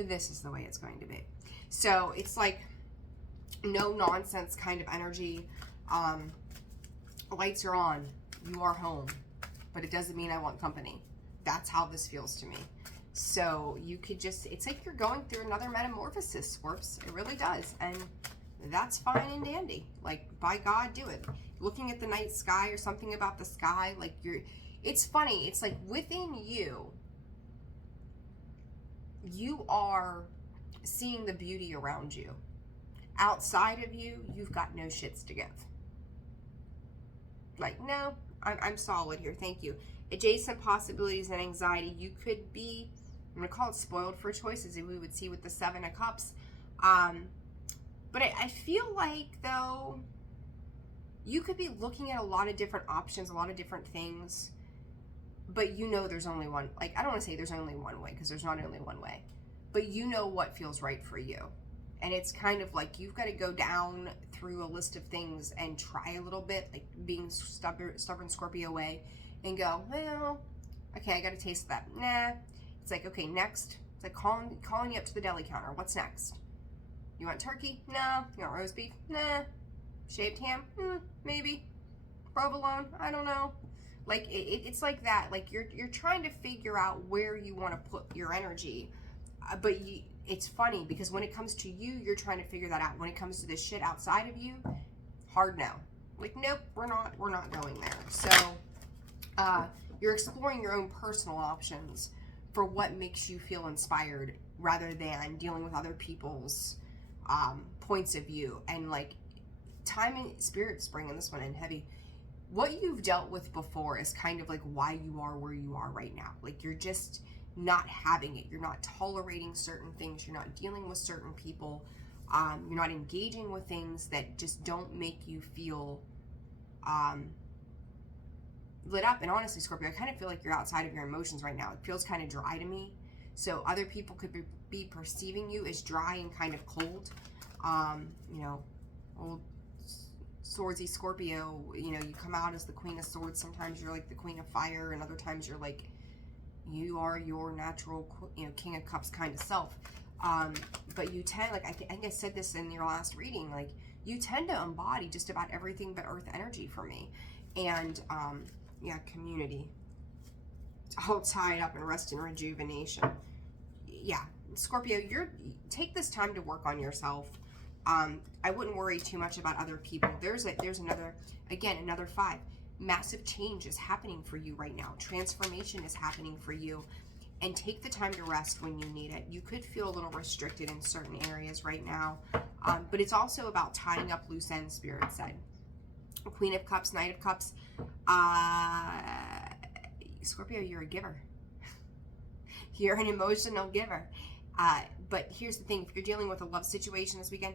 this is the way it's going to be. So it's like no nonsense kind of energy. Lights are on, you are home, but it doesn't mean I want company. That's how this feels to me. So you could just, it's like you're going through another metamorphosis, Scorps. It really does. And that's fine and dandy. Like, by God, do it. Looking at the night sky or something about the sky, like it's funny. It's like within you, you are seeing the beauty around you. Outside of you, you've got no shits to give. Like, no, I'm solid here. Thank you. Adjacent possibilities and anxiety. You could be, I'm going to call it spoiled for choices, as we would see with the Seven of Cups. But I feel like, though, you could be looking at a lot of different options, a lot of different things, but you know there's only one. Like, I don't want to say there's only one way, because there's not only one way. But you know what feels right for you. And it's kind of like you've got to go down through a list of things and try a little bit, like being stubborn Scorpio way, and go, well, okay, I got to taste that. Nah. It's like, okay, next. It's like calling you up to the deli counter. What's next? You want turkey? No. You want roast beef? Nah. Shaved ham? Maybe. Provolone? I don't know. Like, it's like that. Like, you're trying to figure out where you want to put your energy. But it's funny, because when it comes to you, you're trying to figure that out. When it comes to this shit outside of you, hard no. Like, nope, we're not going there. So, you're exploring your own personal options for what makes you feel inspired, rather than dealing with other people's points of view. And like, time and spirit's bringing this one in heavy. What you've dealt with before is kind of like why you are where you are right now. Like, you're just not having it. You're not tolerating certain things. You're not dealing with certain people. You're not engaging with things that just don't make you feel lit up. And honestly, Scorpio, I kind of feel like you're outside of your emotions right now. It feels kind of dry to me. So other people could be perceiving you as dry and kind of cold. You know, old swordsy Scorpio, you know, you come out as the Queen of Swords. Sometimes you're like the Queen of Fire, and other times you're like, you are your natural, you know, King of Cups kind of self. But you tend, like, I think I said this in your last reading, like, you tend to embody just about everything but earth energy for me. And, yeah, community. It's all tied up in rest and rejuvenation. Yeah, Scorpio, take this time to work on yourself. I wouldn't worry too much about other people. There's another 5. Massive change is happening for you right now. Transformation is happening for you. And take the time to rest when you need it. You could feel a little restricted in certain areas right now. But it's also about tying up loose ends, Spirit said. Queen of Cups, Knight of Cups. Scorpio, you're a giver. You're an emotional giver. But here's the thing, if you're dealing with a love situation this weekend,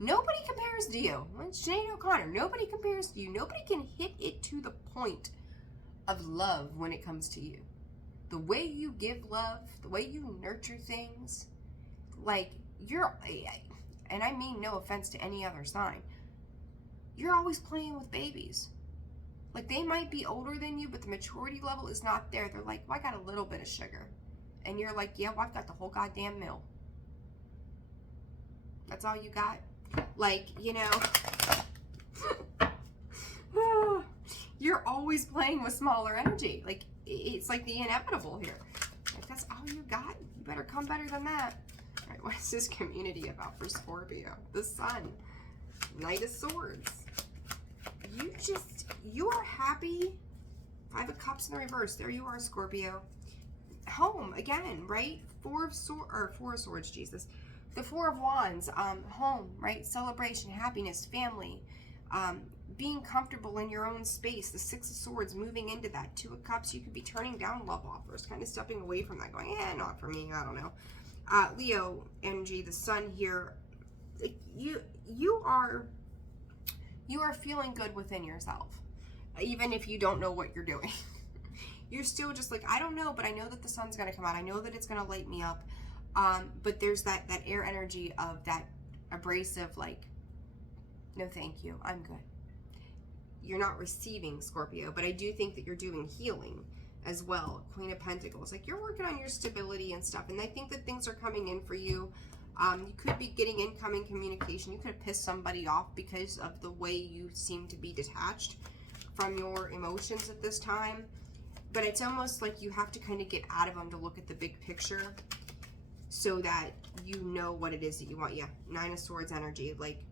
nobody compares to you. It's Sinead O'Connor. Nobody compares to you. Nobody can hit it to the point of love when it comes to you. The way you give love, the way you nurture things, like you're, and I mean no offense to any other sign, you're always playing with babies. Like they might be older than you, but the maturity level is not there. They're like, well, I got a little bit of sugar. And you're like, yeah, well, I've got the whole goddamn mill. That's all you got? Like, you know, you're always playing with smaller energy. Like, it's like the inevitable here. Like, that's all you got? You better come better than that. All right, what is this community about for Scorpio? The Sun. Knight of Swords. You are happy. Five of Cups in the reverse. There you are, Scorpio. Home, again, right? Four of Swords, Jesus. The Four of Wands, home, right? Celebration, happiness, family, being comfortable in your own space. The Six of Swords, moving into that. Two of Cups, you could be turning down love offers, kind of stepping away from that, going, not for me, I don't know. Leo energy, the Sun here. You are feeling good within yourself, even if you don't know what you're doing. You're still just like, I don't know, but I know that the sun's going to come out. I know that it's going to light me up. But there's that air energy of that abrasive, like, no, thank you. I'm good. You're not receiving, Scorpio, but I do think that you're doing healing as well. Queen of Pentacles, like you're working on your stability and stuff. And I think that things are coming in for you. You could be getting incoming communication. You could have pissed somebody off because of the way you seem to be detached from your emotions at this time. But it's almost like you have to kind of get out of them to look at the big picture so that you know what it is that you want. Yeah, Nine of Swords energy. Like,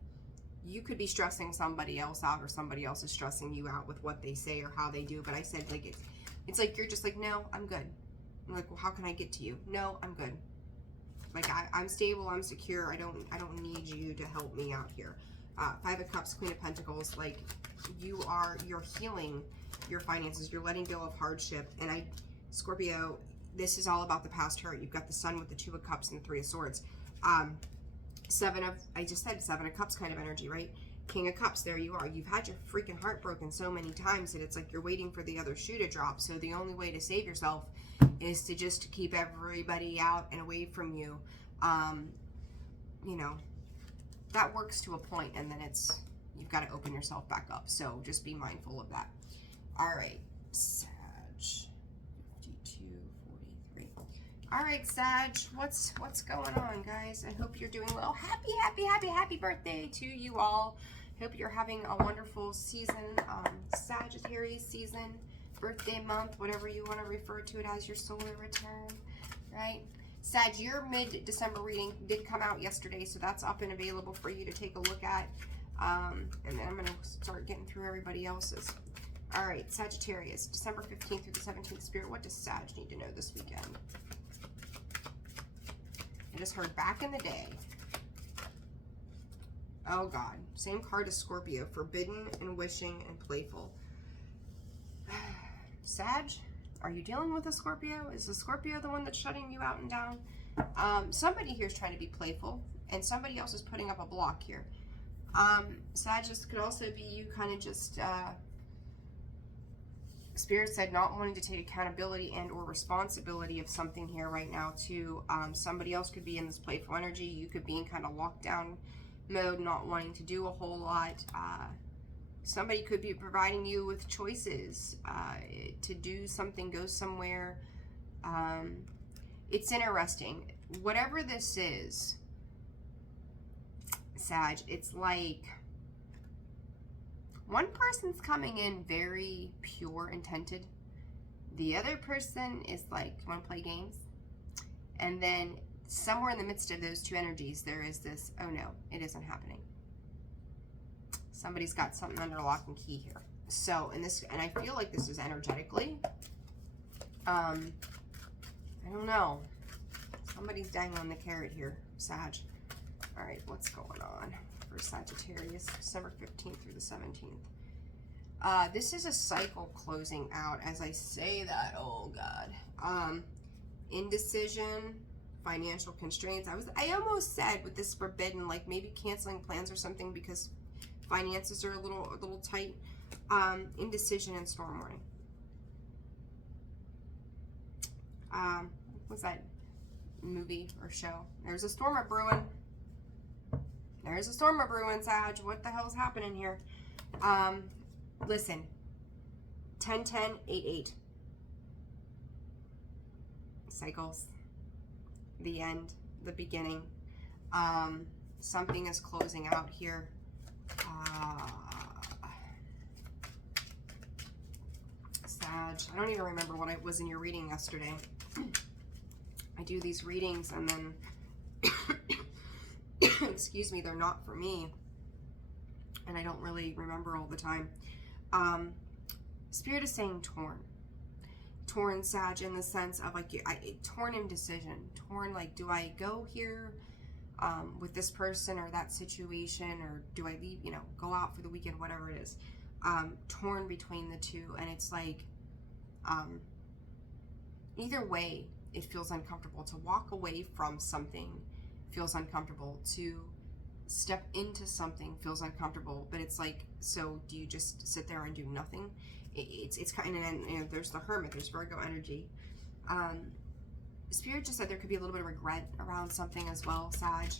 you could be stressing somebody else out, or somebody else is stressing you out with what they say or how they do. But I said, like, it's like you're just like, no, I'm good. I'm like, well, how can I get to you? No, I'm good. Like, I'm stable, I'm secure. I don't need you to help me out here. Five of Cups, Queen of Pentacles. Like, you're healing your finances. You're letting go of hardship. And Scorpio, this is all about the past hurt. You've got the Sun with the Two of Cups and the Three of Swords. I just said Seven of Cups kind of energy, right? King of Cups, there you are. You've had your freaking heart broken so many times that it's like you're waiting for the other shoe to drop. So the only way to save yourself is to just keep everybody out and away from you. You know, that works to a point, and then you've got to open yourself back up. So just be mindful of that. All right, Sag, 52, 43. All right, Sag, what's going on, guys? I hope you're doing well. Happy birthday to you all. Hope you're having a wonderful season, Sagittarius season, birthday month, whatever you want to refer to it as, your solar return, right? Sag, your mid-December reading did come out yesterday, so that's up and available for you to take a look at. And then I'm going to start getting through everybody else's. All right, Sagittarius, December 15th through the 17th. Spirit, what does Sag need to know this weekend? I just heard back in the day. Oh, God. Same card as Scorpio. Forbidden and wishing and playful. Sag, are you dealing with a Scorpio? Is the Scorpio the one that's shutting you out and down? Somebody here is trying to be playful, and somebody else is putting up a block here. Sag, this could also be you kind of just... Spirit said not wanting to take accountability and or responsibility of something here right now too. Somebody else could be in this playful energy. You could be in kind of lockdown mode, not wanting to do a whole lot. Somebody could be providing you with choices to do something, go somewhere. It's interesting. Whatever this is, Sag, it's like one person's coming in very pure intended. The other person is like, want to play games? And then somewhere in the midst of those two energies, there is this, oh no, it isn't happening. Somebody's got something under lock and key here. So, and I feel like this is energetically, I don't know. Somebody's dangling the carrot here, Sag. All right, what's going on for Sagittarius, December 15th through the 17th? This is a cycle closing out as I say that. Oh, God. indecision, financial constraints. I almost said with this forbidden, like maybe canceling plans or something because finances are a little tight. Indecision and storm warning. What's that movie or show? There's a storm of brewing. There's a storm of brewing, Sag. What the hell's happening here? Listen. 10-10-8-8. Cycles. The end. The beginning. Something is closing out here. Sag. I don't even remember what it was in your reading yesterday. I do these readings and then excuse me, they're not for me. And I don't really remember all the time. Spirit is saying torn. Torn, Sag, in the sense of like, torn indecision. Torn, like, do I go here with this person or that situation, or do I leave, go out for the weekend, whatever it is. Torn between the two. And it's like, either way, it feels uncomfortable. To walk away from something feels uncomfortable. To step into something feels uncomfortable. But it's like, so do you just sit there and do nothing? It's kind of, and there's the Hermit, there's Virgo energy. Spirit just said there could be a little bit of regret around something as well, Sag.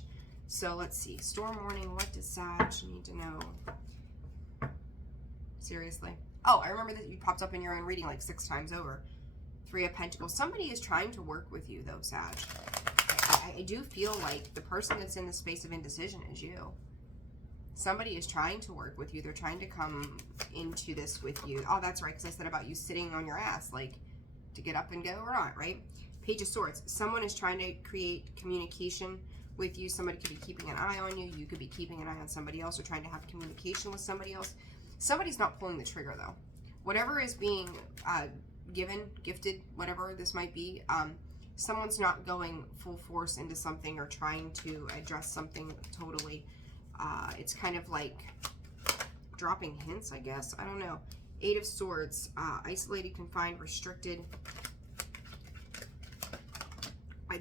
So let's see. Storm warning, what does Sag need to know? Seriously. Oh, I remember that you popped up in your own reading like 6 times over. 3 of Pentacles. Somebody is trying to work with you though, Sag. I do feel like the person that's in the space of indecision is you. Somebody is trying to work with you. They're trying to come into this with you. Oh, that's right, because I said about you sitting on your ass, like to get up and go or not, right? Page of Swords. Someone is trying to create communication with you. Somebody could be keeping an eye on you. You could be keeping an eye on somebody else or trying to have communication with somebody else. Somebody's not pulling the trigger though. Whatever is being given, gifted, whatever this might be, someone's not going full force into something or trying to address something totally. It's kind of like dropping hints, I guess. I don't know. 8 of Swords. Isolated, confined, restricted.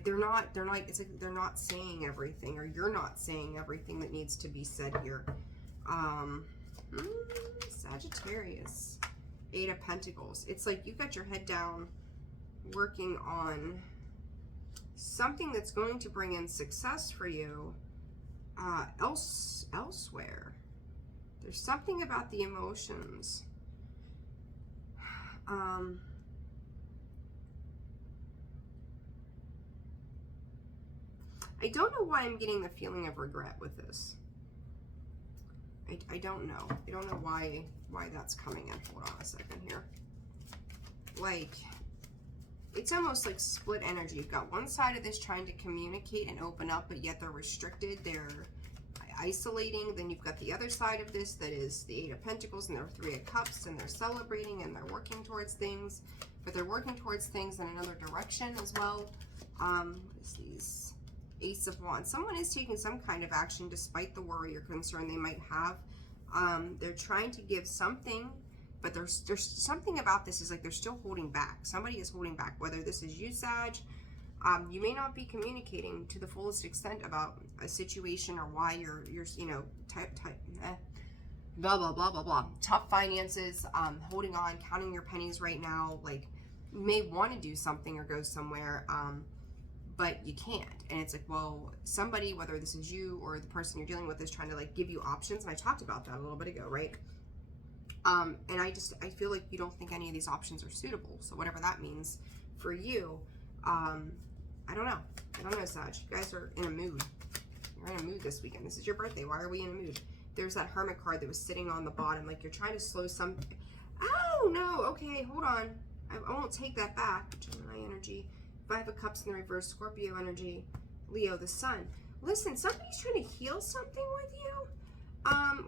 They're not saying everything, or you're not saying everything that needs to be said here. Sagittarius. 8 of Pentacles. It's like you've got your head down working on something that's going to bring in success for you elsewhere. There's something about the emotions. I don't know why I'm getting the feeling of regret with this. I don't know. I don't know why that's coming in. Hold on a second here. Like, it's almost like split energy. You've got one side of this trying to communicate and open up, but yet they're restricted. They're isolating. Then you've got the other side of this that is the 8 of Pentacles and their 3 of Cups, and they're celebrating and they're working towards things, but they're working towards things in another direction as well. What is these? Ace of Wands. Someone is taking some kind of action despite the worry or concern they might have. They're trying to give something, but there's something about this is like they're still holding back. Somebody is holding back, whether this is you, Sag. You may not be communicating to the fullest extent about a situation or why you're blah, blah, blah, blah, blah. Tough finances, holding on, counting your pennies right now. Like, you may want to do something or go somewhere, but you can't. And it's like, well, somebody, whether this is you or the person you're dealing with, is trying to like give you options. And I talked about that a little bit ago, right? And I feel like you don't think any of these options are suitable. So whatever that means for you, I don't know. I don't know, Sag. You guys are in a mood. You're in a mood this weekend. This is your birthday. Why are we in a mood? There's that Hermit card that was sitting on the bottom. Like you're trying to slow some... Oh, no. Okay, hold on. I won't take that back. Gemini energy. 5 of Cups in the reverse. Scorpio energy. Leo, the Sun. Listen, somebody's trying to heal something with you.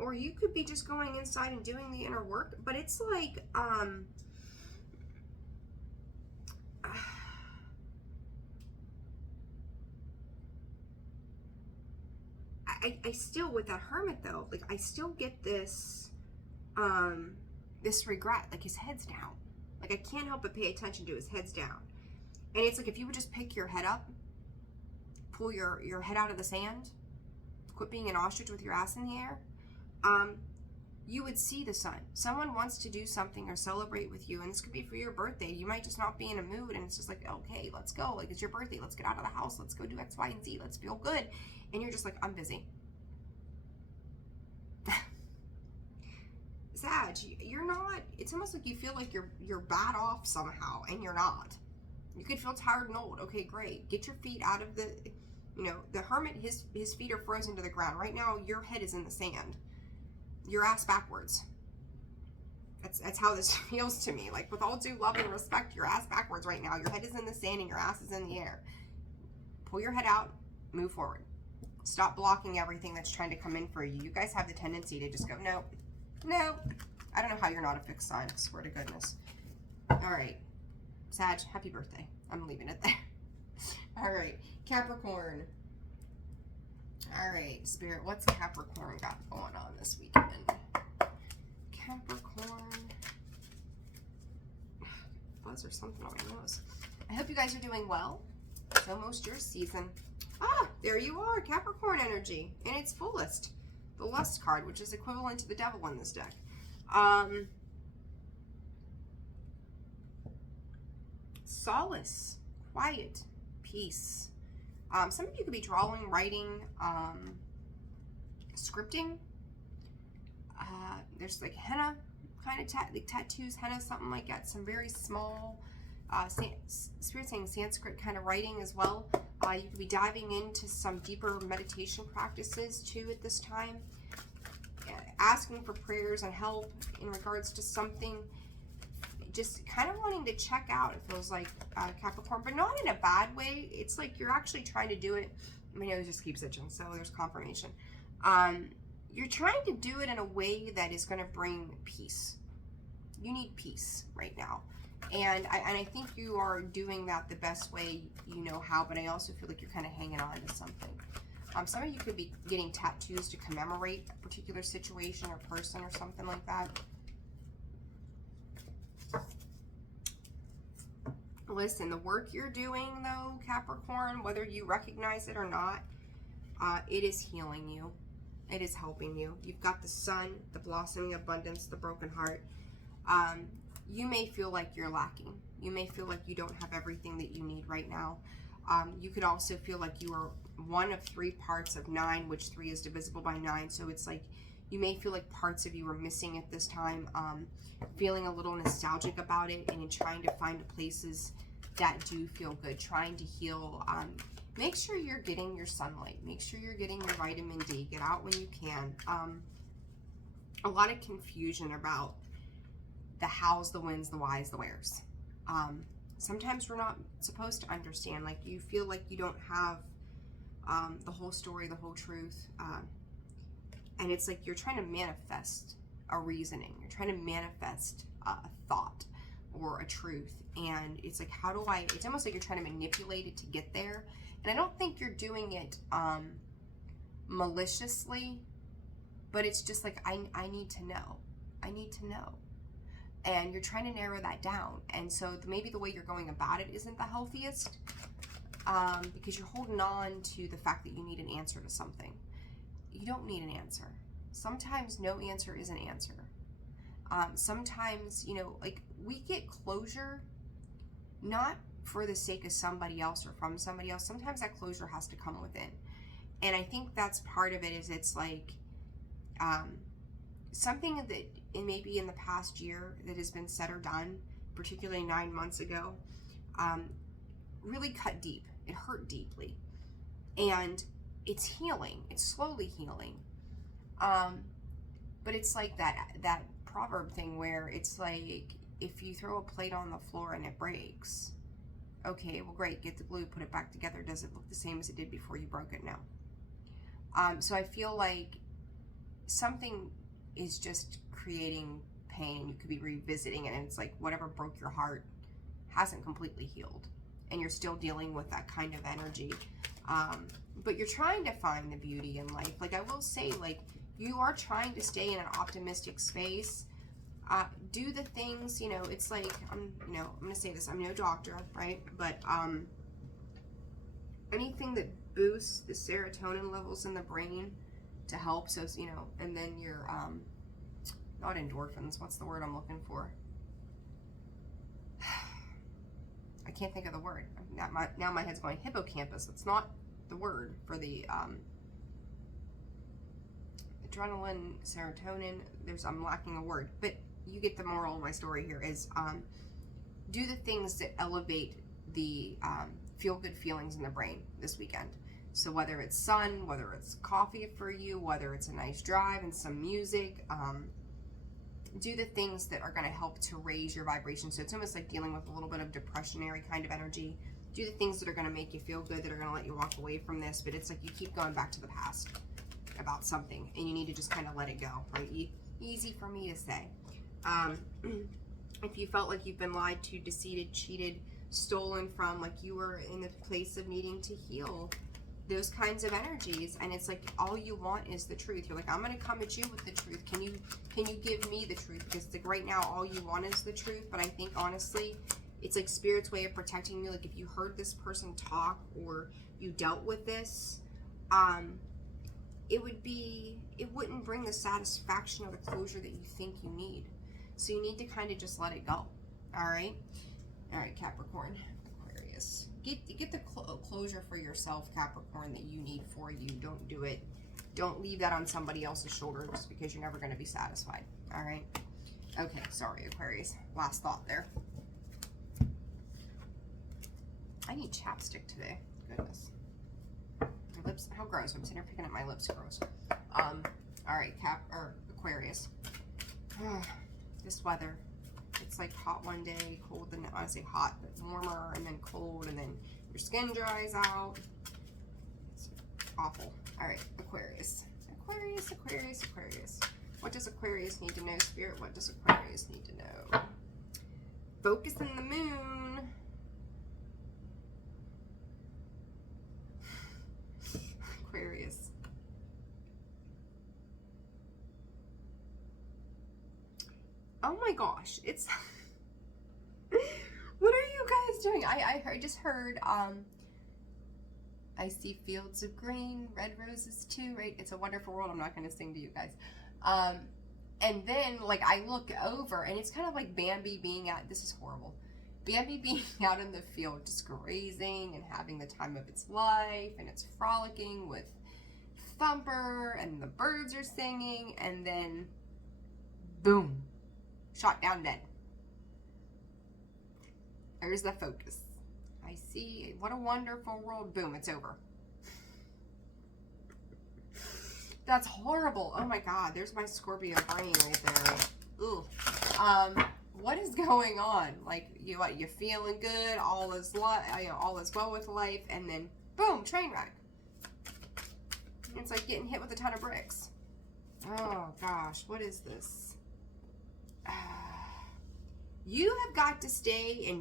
Or you could be just going inside and doing the inner work. But it's like... I still, with that Hermit though, like I still get this, this regret, like his head's down. Like I can't help but pay attention to his head's down. And it's like if you would just pick your head up, pull your head out of the sand, quit being an ostrich with your ass in the air, you would see the sun. Someone wants to do something or celebrate with you, and this could be for your birthday. You might just not be in a mood, and it's just like, okay, let's go. Like, it's your birthday. Let's get out of the house. Let's go do X, Y, and Z. Let's feel good. And you're just like, I'm busy. Sag, you're not. It's almost like you feel like you're bad off somehow, and you're not. You could feel tired and old. Okay, great. Get your feet out of the, the hermit, his feet are frozen to the ground. Right now, your head is in the sand. Your ass backwards. That's how this feels to me. Like, with all due love and respect, your ass backwards right now. Your head is in the sand and your ass is in the air. Pull your head out, move forward. Stop blocking everything that's trying to come in for you. You guys have the tendency to just go, no. I don't know how you're not a fixed sign, I swear to goodness. All right, Sag, happy birthday. I'm leaving it there. All right, Capricorn. All right, Spirit, what's Capricorn got going on this weekend? Capricorn. Buzz or something on my nose. I hope you guys are doing well. It's almost your season. Ah, there you are, Capricorn energy in its fullest. The Lust card, which is equivalent to the Devil in this deck. Solace, quiet, peace. Some of you could be drawing, writing, scripting. There's like henna kind of tattoos, henna, something like that. Some very small, Spirit saying Sanskrit kind of writing as well. You could be diving into some deeper meditation practices too at this time. Asking for prayers and help in regards to something. Just kind of wanting to check out, it feels like, Capricorn, but not in a bad way. It's like you're actually trying to do it. My nose just keeps itching, so there's confirmation. You're trying to do it in a way that is going to bring peace. You need peace right now. And I think you are doing that the best way you know how, but I also feel like you're kind of hanging on to something. Some of you could be getting tattoos to commemorate a particular situation or person or something like that. Listen, the work you're doing, though, Capricorn, whether you recognize it or not, it is healing you. It is helping you. You've got the sun, the blossoming abundance, the broken heart. You may feel like you're lacking. You may feel like you don't have everything that you need right now. You could also feel like you are one of 3 parts of 9, which 3 is divisible by 9. So it's like you may feel like parts of you are missing at this time, feeling a little nostalgic about it, and in trying to find places that do feel good, trying to heal. Make sure you're getting your sunlight. Make sure you're getting your vitamin D. Get out when you can. A lot of confusion about the hows, the whens, the whys, the wheres. Sometimes we're not supposed to understand. Like, you feel like you don't have the whole story, the whole truth. And it's like you're trying to manifest a reasoning. You're trying to manifest a thought or a truth. And it's like, how do I, it's almost like you're trying to manipulate it to get there. And I don't think you're doing it maliciously, but it's just like, I need to know. I need to know. And you're trying to narrow that down. And so maybe the way you're going about it isn't the healthiest, because you're holding on to the fact that you need an answer to something. You don't need an answer. Sometimes no answer is an answer. Sometimes, like, we get closure not for the sake of somebody else or from somebody else. Sometimes that closure has to come within. And I think that's part of it, is it's like something that maybe in the past year that has been said or done, particularly 9 months ago, really cut deep. It hurt deeply. And it's healing. It's slowly healing. But it's like that proverb thing where it's like, if you throw a plate on the floor and it breaks, okay, well, great, get the glue, put it back together. Does it look the same as it did before you broke it? No. So I feel like something is just creating pain. You could be revisiting it, and it's like whatever broke your heart hasn't completely healed, and you're still dealing with that kind of energy. But you're trying to find the beauty in life. Like, I will say, like, you are trying to stay in an optimistic space. Do the things, you know, it's like, I'm going to say this, I'm no doctor, right? But anything that boosts the serotonin levels in the brain to help, so, you know, and then your, not endorphins, what's the word I'm looking for? I can't think of the word. Now my head's going hippocampus. It's not the word for the adrenaline, serotonin. I'm lacking a word, but you get the moral of my story here is do the things that elevate the feel-good feelings in the brain this weekend. So whether it's sun, whether it's coffee for you, whether it's a nice drive and some music, do the things that are going to help to raise your vibration. So it's almost like dealing with a little bit of depressionary kind of energy. Do the things that are going to make you feel good, that are going to let you walk away from this, but it's like you keep going back to the past about something, and you need to just kind of let it go, right? Easy for me to say. If you felt like you've been lied to, deceived, cheated, stolen from, like you were in the place of needing to heal, those kinds of energies, and it's like all you want is the truth. You're like, I'm going to come at you with the truth. Can you give me the truth? Because like right now all you want is the truth. But I think honestly it's like Spirit's way of protecting you. Like if you heard this person talk or you dealt with this, it wouldn't bring the satisfaction or the closure that you think you need. So you need to kind of just let it go. All right, Capricorn, Aquarius. Get the closure for yourself, Capricorn, that you need for you. Don't do it. Don't leave that on somebody else's shoulders because you're never going to be satisfied. All right? Okay, sorry, Aquarius. Last thought there. I need chapstick today. Goodness. My lips, how gross. I'm sitting here picking up my lips. Gross. All right, Aquarius. This weather. It's like hot one day, cold the next. I want to say hot, but warmer, and then cold, and then your skin dries out. It's awful. All right, Aquarius. Aquarius, Aquarius, Aquarius. What does Aquarius need to know, Spirit? What does Aquarius need to know? Focus on the moon. Aquarius. Oh my gosh, it's what are you guys doing? I just heard I see fields of green, red roses too, right? It's a wonderful world. I'm not going to sing to you guys. And then like I look over and it's kind of like Bambi being out, this is horrible. Bambi being out in the field just grazing and having the time of its life, and it's frolicking with Thumper and the birds are singing, and then boom. Shot down dead. There's the focus. I see. What a wonderful world. Boom, it's over. That's horrible. Oh my God. There's my Scorpio brain right there. Ooh. What is going on? Like, you feeling good? All is all is well with life, and then boom, train wreck. It's like getting hit with a ton of bricks. Oh gosh, what is this? You have got to stay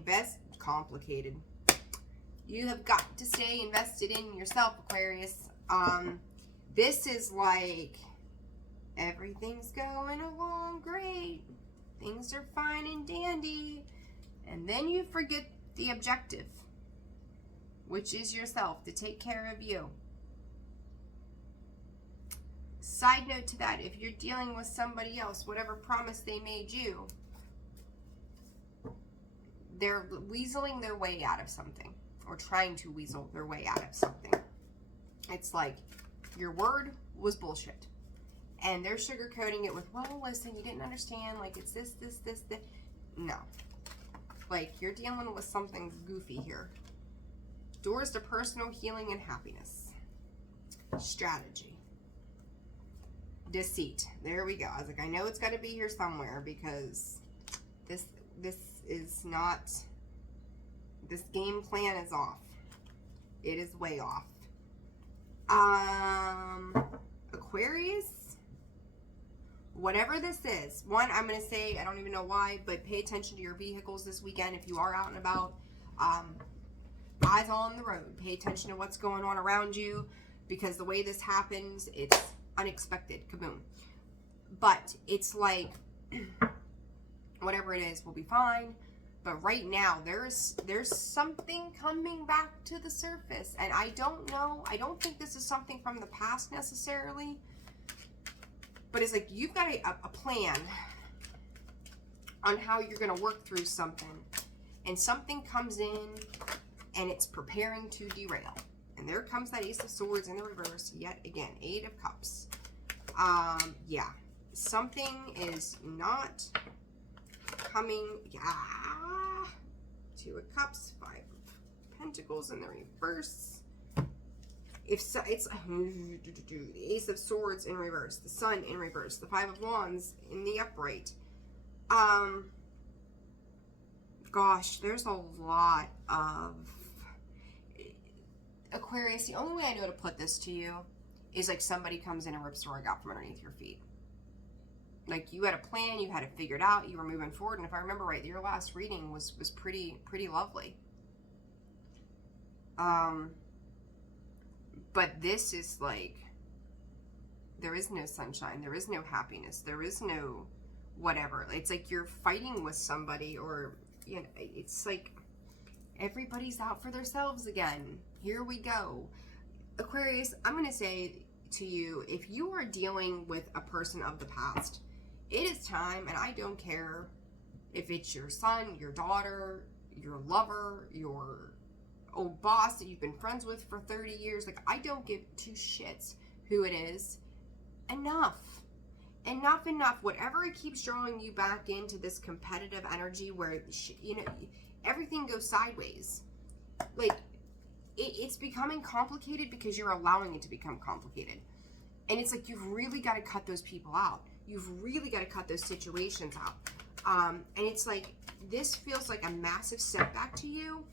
complicated. You have got to stay invested in yourself, Aquarius. This is like everything's going along great. Things are fine and dandy. And then you forget the objective, which is yourself, to take care of you. Side note to that, if you're dealing with somebody else, whatever promise they made you, they're weaseling their way out of something, or trying to weasel their way out of something. It's like your word was bullshit, and they're sugarcoating it with, well, listen, you didn't understand, like it's this. No. Like, you're dealing with something goofy here. Doors to personal healing and happiness. Strategy. Deceit. There we go. I was like, I know it's got to be here somewhere, because this is not, this game plan is off. It is way off. Aquarius, whatever this is, one, I'm going to say, I don't even know why, but pay attention to your vehicles this weekend if you are out and about. Eyes on the road. Pay attention to what's going on around you, because the way this happens, it's unexpected. Kaboom. But it's like Whatever it is will be fine. But right now, there's something coming back to the surface. And I don't know. I don't think this is something from the past necessarily. But it's like you've got a plan on how you're going to work through something. And something comes in and it's preparing to derail. And there comes that Ace of Swords in the reverse yet again. 8 of Cups. Yeah. Something is not coming. Yeah. 2 of Cups. 5 of Pentacles in the reverse. If so, it's the Ace of Swords in reverse. The Sun in reverse. The 5 of Wands in the upright. Gosh, there's a lot of Aquarius. The only way I know to put this to you is like somebody comes in and rips the rug out from underneath your feet. Like you had a plan, you had it figured out, you were moving forward, and if I remember right, your last reading was pretty lovely. But this is like, there is no sunshine, there is no happiness, there is no whatever. It's like you're fighting with somebody, or you know, it's like everybody's out for themselves again. Here we go. Aquarius, I'm going to say to you, if you are dealing with a person of the past, it is time, and I don't care if it's your son, your daughter, your lover, your old boss that you've been friends with for 30 years. Like, I don't give 2 shits who it is. Enough. Enough. Whatever it keeps drawing you back into this competitive energy where, you know, everything goes sideways. Like, it's becoming complicated because you're allowing it to become complicated. And it's like, you've really got to cut those people out. You've really got to cut those situations out. And it's like, this feels like a massive setback to you.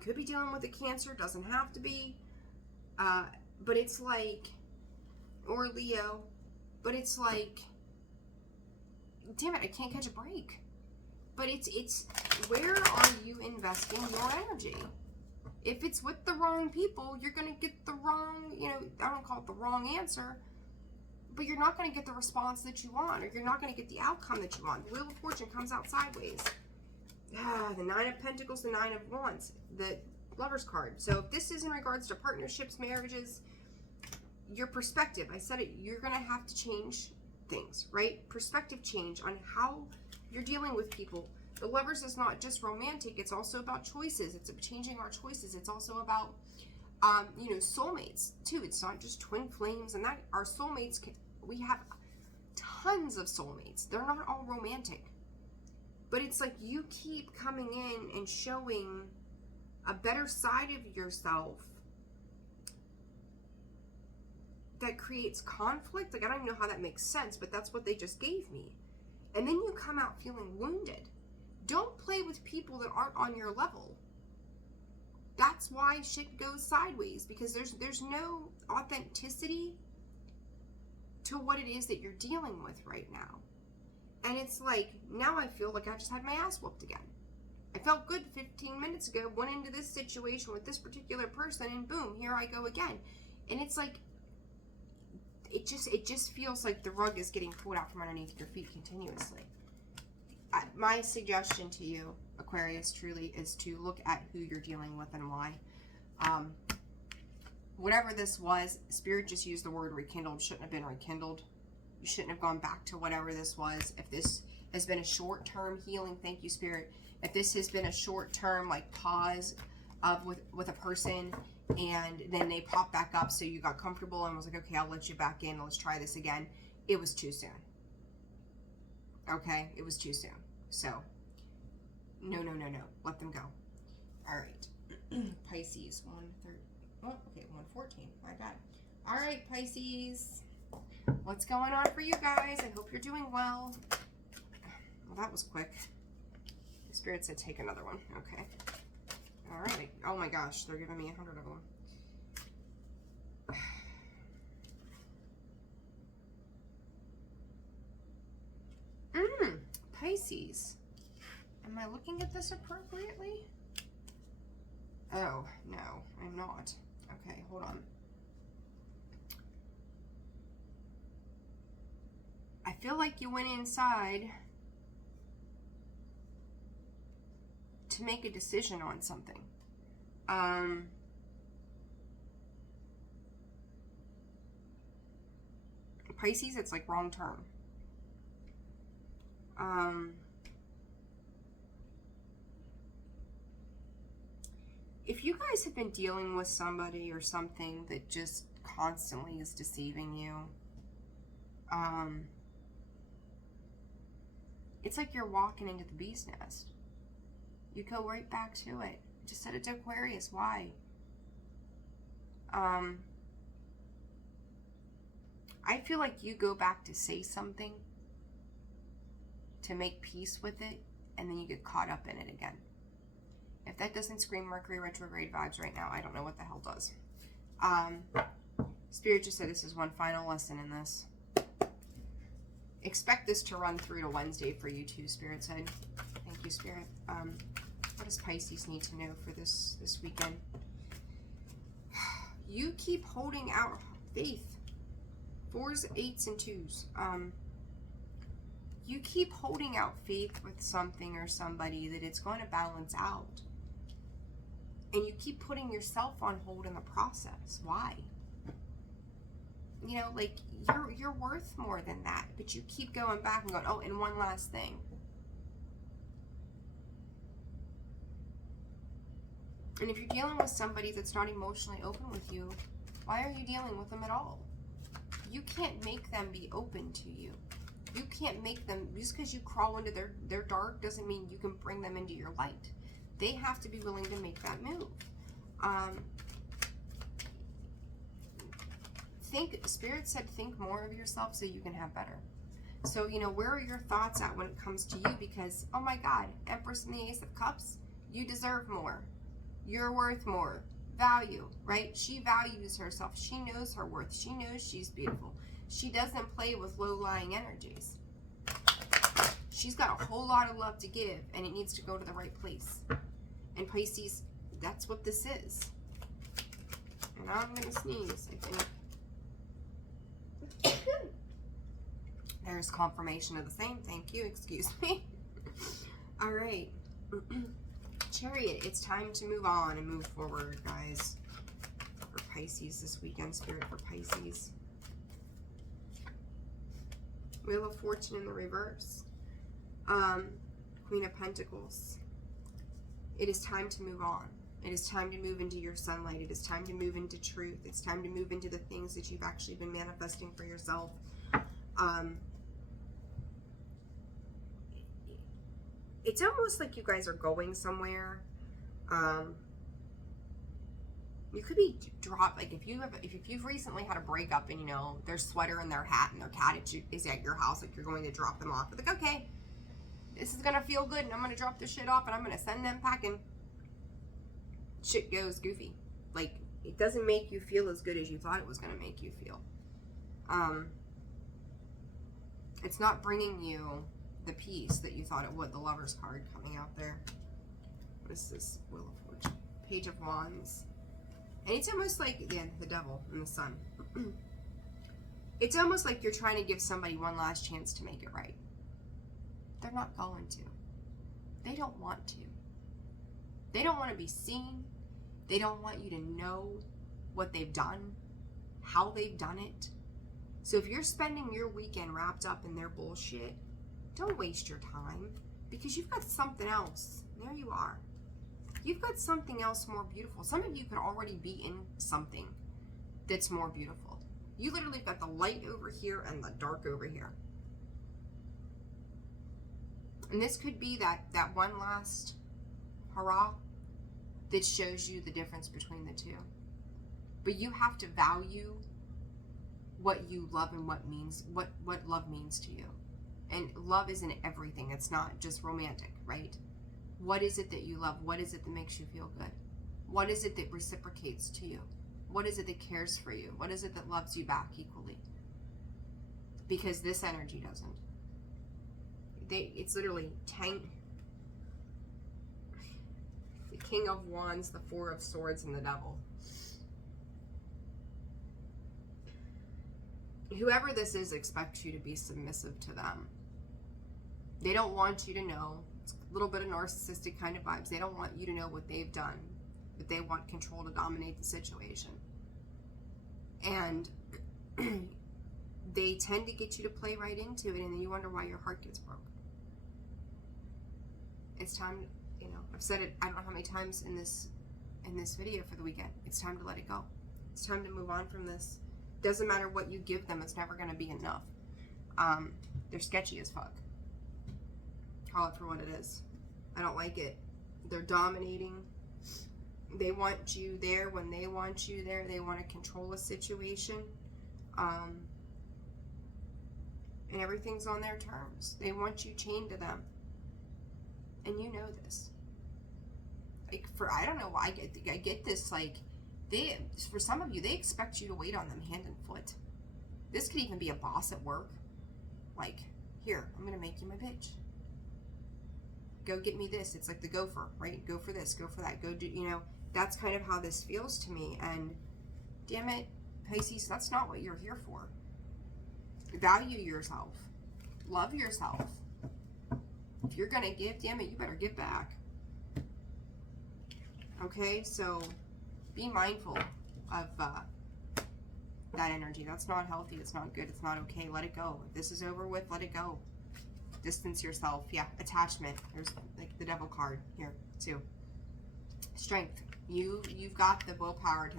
Could be dealing with a Cancer, doesn't have to be. But it's like, or Leo, but it's like, damn it, I can't catch a break. But it's where are you investing your energy? If it's with the wrong people, you're going to get the wrong, you know, I don't call it the wrong answer, but you're not going to get the response that you want, or you're not going to get the outcome that you want. The Wheel of Fortune comes out sideways. The 9 of Pentacles, the 9 of Wands, the Lover's card. So if this is in regards to partnerships, marriages, your perspective, I said it, you're going to have to change things, right? Perspective change on how you're dealing with people. The Lovers is not just romantic, it's also about choices. It's changing our choices. It's also about, you know, soulmates too. It's not just twin flames, and that our soulmates, we have tons of soulmates. They're not all romantic. But it's like you keep coming in and showing a better side of yourself that creates conflict. Like, I don't even know how that makes sense, but that's what they just gave me. And then you come out feeling wounded. Don't play with people that aren't on your level. That's why shit goes sideways, because there's no authenticity to what it is that you're dealing with right now. And it's like, now I feel like I just had my ass whooped again. I felt good 15 minutes ago, went into this situation with this particular person, and boom, here I go again. And it's like, it just feels like the rug is getting pulled out from underneath your feet continuously. My suggestion to you, Aquarius, truly is to look at who you're dealing with and why. Whatever this was, Spirit just used the word rekindled. Shouldn't have been rekindled. You shouldn't have gone back to whatever this was. If this has been a short-term healing, thank you, Spirit. If this has been a short-term, like, pause of with a person, and then they pop back up, so you got comfortable and was like, okay, I'll let you back in, let's try this again. It was too soon. Okay, it was too soon. So, no. Let them go. All right. Pisces, 130. Oh, okay, 114. My bad. All right, Pisces. What's going on for you guys? I hope you're doing well. Well, that was quick. The Spirit said take another one. Okay. All right. Oh my gosh, they're giving me 100 of them. Pisces. Am I looking at this appropriately? Oh, no, I'm not. Okay, hold on. I feel like you went inside to make a decision on something. Pisces, it's like wrong turn. If you guys have been dealing with somebody or something that just constantly is deceiving you, it's like you're walking into the bee's nest. You go right back to it. Just set it to Aquarius. Why? I feel like you go back to say something to make peace with it, and then you get caught up in it again. If that doesn't scream Mercury retrograde vibes right now, I don't know what the hell does. Spirit just said this is one final lesson in this. Expect this to run through to Wednesday for you too, Spirit said. Thank you, Spirit. What does Pisces need to know for this weekend? You keep holding out faith. 4s, 8s, and 2s. You keep holding out faith with something or somebody that it's going to balance out. And you keep putting yourself on hold in the process. Why? You know, like, you're worth more than that. But you keep going back and going, oh, and one last thing. And if you're dealing with somebody that's not emotionally open with you, why are you dealing with them at all? You can't make them be open to you. You can't make them, just because you crawl into their dark doesn't mean you can bring them into your light. They have to be willing to make that move. Spirit said, think more of yourself so you can have better. So, you know, where are your thoughts at when it comes to you? Because, oh my God, Empress and the Ace of Cups, you deserve more. You're worth more. Value, right? She values herself. She knows her worth. She knows she's beautiful. She doesn't play with low-lying energies. She's got a whole lot of love to give, and it needs to go to the right place. And Pisces, that's what this is. And I'm going to sneeze, I think. There's confirmation of the same. Thank you. Excuse me. All right. Chariot, it's time to move on and move forward, guys. For Pisces this weekend, Spirit for Pisces. Wheel of Fortune in the reverse. Queen of Pentacles. It is time to move on. It is time to move into your sunlight. It is time to move into truth. It's time to move into the things that you've actually been manifesting for yourself. It's almost like you guys are going somewhere. You could be dropped, like if you've recently had a breakup and you know their sweater and their hat and their cat is at your house, like you're going to drop them off. But like, okay, this is gonna feel good, and I'm gonna drop this shit off, and I'm gonna send them packing. Shit goes goofy. Like, it doesn't make you feel as good as you thought it was gonna make you feel. It's not bringing you the peace that you thought it would. The Lover's card coming out there. What is this? Wheel of Fortune. Page of Wands. And it's almost like, again, the Devil and the Sun. It's almost like you're trying to give somebody one last chance to make it right. They're not going to. They don't want to. They don't want to be seen. They don't want you to know what they've done, how they've done it. So if you're spending your weekend wrapped up in their bullshit, don't waste your time, because you've got something else. There you are. You've got something else more beautiful. Some of you could already be in something that's more beautiful. You literally have got the light over here and the dark over here. And this could be that one last hurrah that shows you the difference between the two. But you have to value what you love and what love means to you. And love isn't everything. It's not just romantic, right? What is it that you love? What is it that makes you feel good? What is it that reciprocates to you? What is it that cares for you? What is it that loves you back equally? Because this energy doesn't. It's literally the King of Wands, the Four of Swords, and the Devil. whoever this is expects you to be submissive to them. They don't want you to know. It's a little bit of narcissistic kind of vibes. They don't want you to know what they've done, but they want control to dominate the situation. And they tend to get you to play right into it, and then you wonder why your heart gets broke. It's time, you know, I've said it I don't know how many times in this video for the weekend. It's time to let it go. It's time to move on from this. Doesn't matter what you give them, it's never going to be enough. They're sketchy as fuck. Call it for what it is. I don't like it. They're dominating. They want you there when they want you there. They want to control a situation. And everything's on their terms. They want you chained to them. And you know this. Like, I don't know why I get this, like, for some of you, they expect you to wait on them hand and foot. This could even be a boss at work. Like, here, I'm going to make you my bitch. Go get me this. It's like the gopher, right? Go for this, go for that, go do, you know, that's kind of how this feels to me. And damn it, Pisces, that's not what you're here for. Value yourself. Love yourself. If you're going to give, damn it, you better give back. Okay, so be mindful of that energy. That's not healthy. It's not good. It's not okay. Let it go. If this is over with, let it go. Distance yourself. Yeah, attachment. There's like the devil card here too. Strength. You've got the willpower to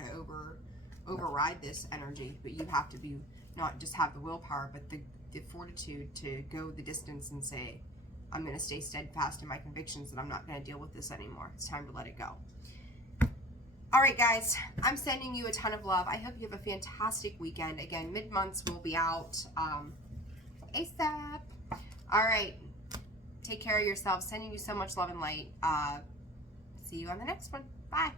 override this energy, but you have to be not just have the willpower, but the fortitude to go the distance and say, I'm going to stay steadfast in my convictions that I'm not going to deal with this anymore. It's time to let it go. All right, guys, I'm sending you a ton of love. I hope you have a fantastic weekend. Again, mid-months will be out ASAP. All right, take care of yourself. Sending you so much love and light. See you on the next one. Bye.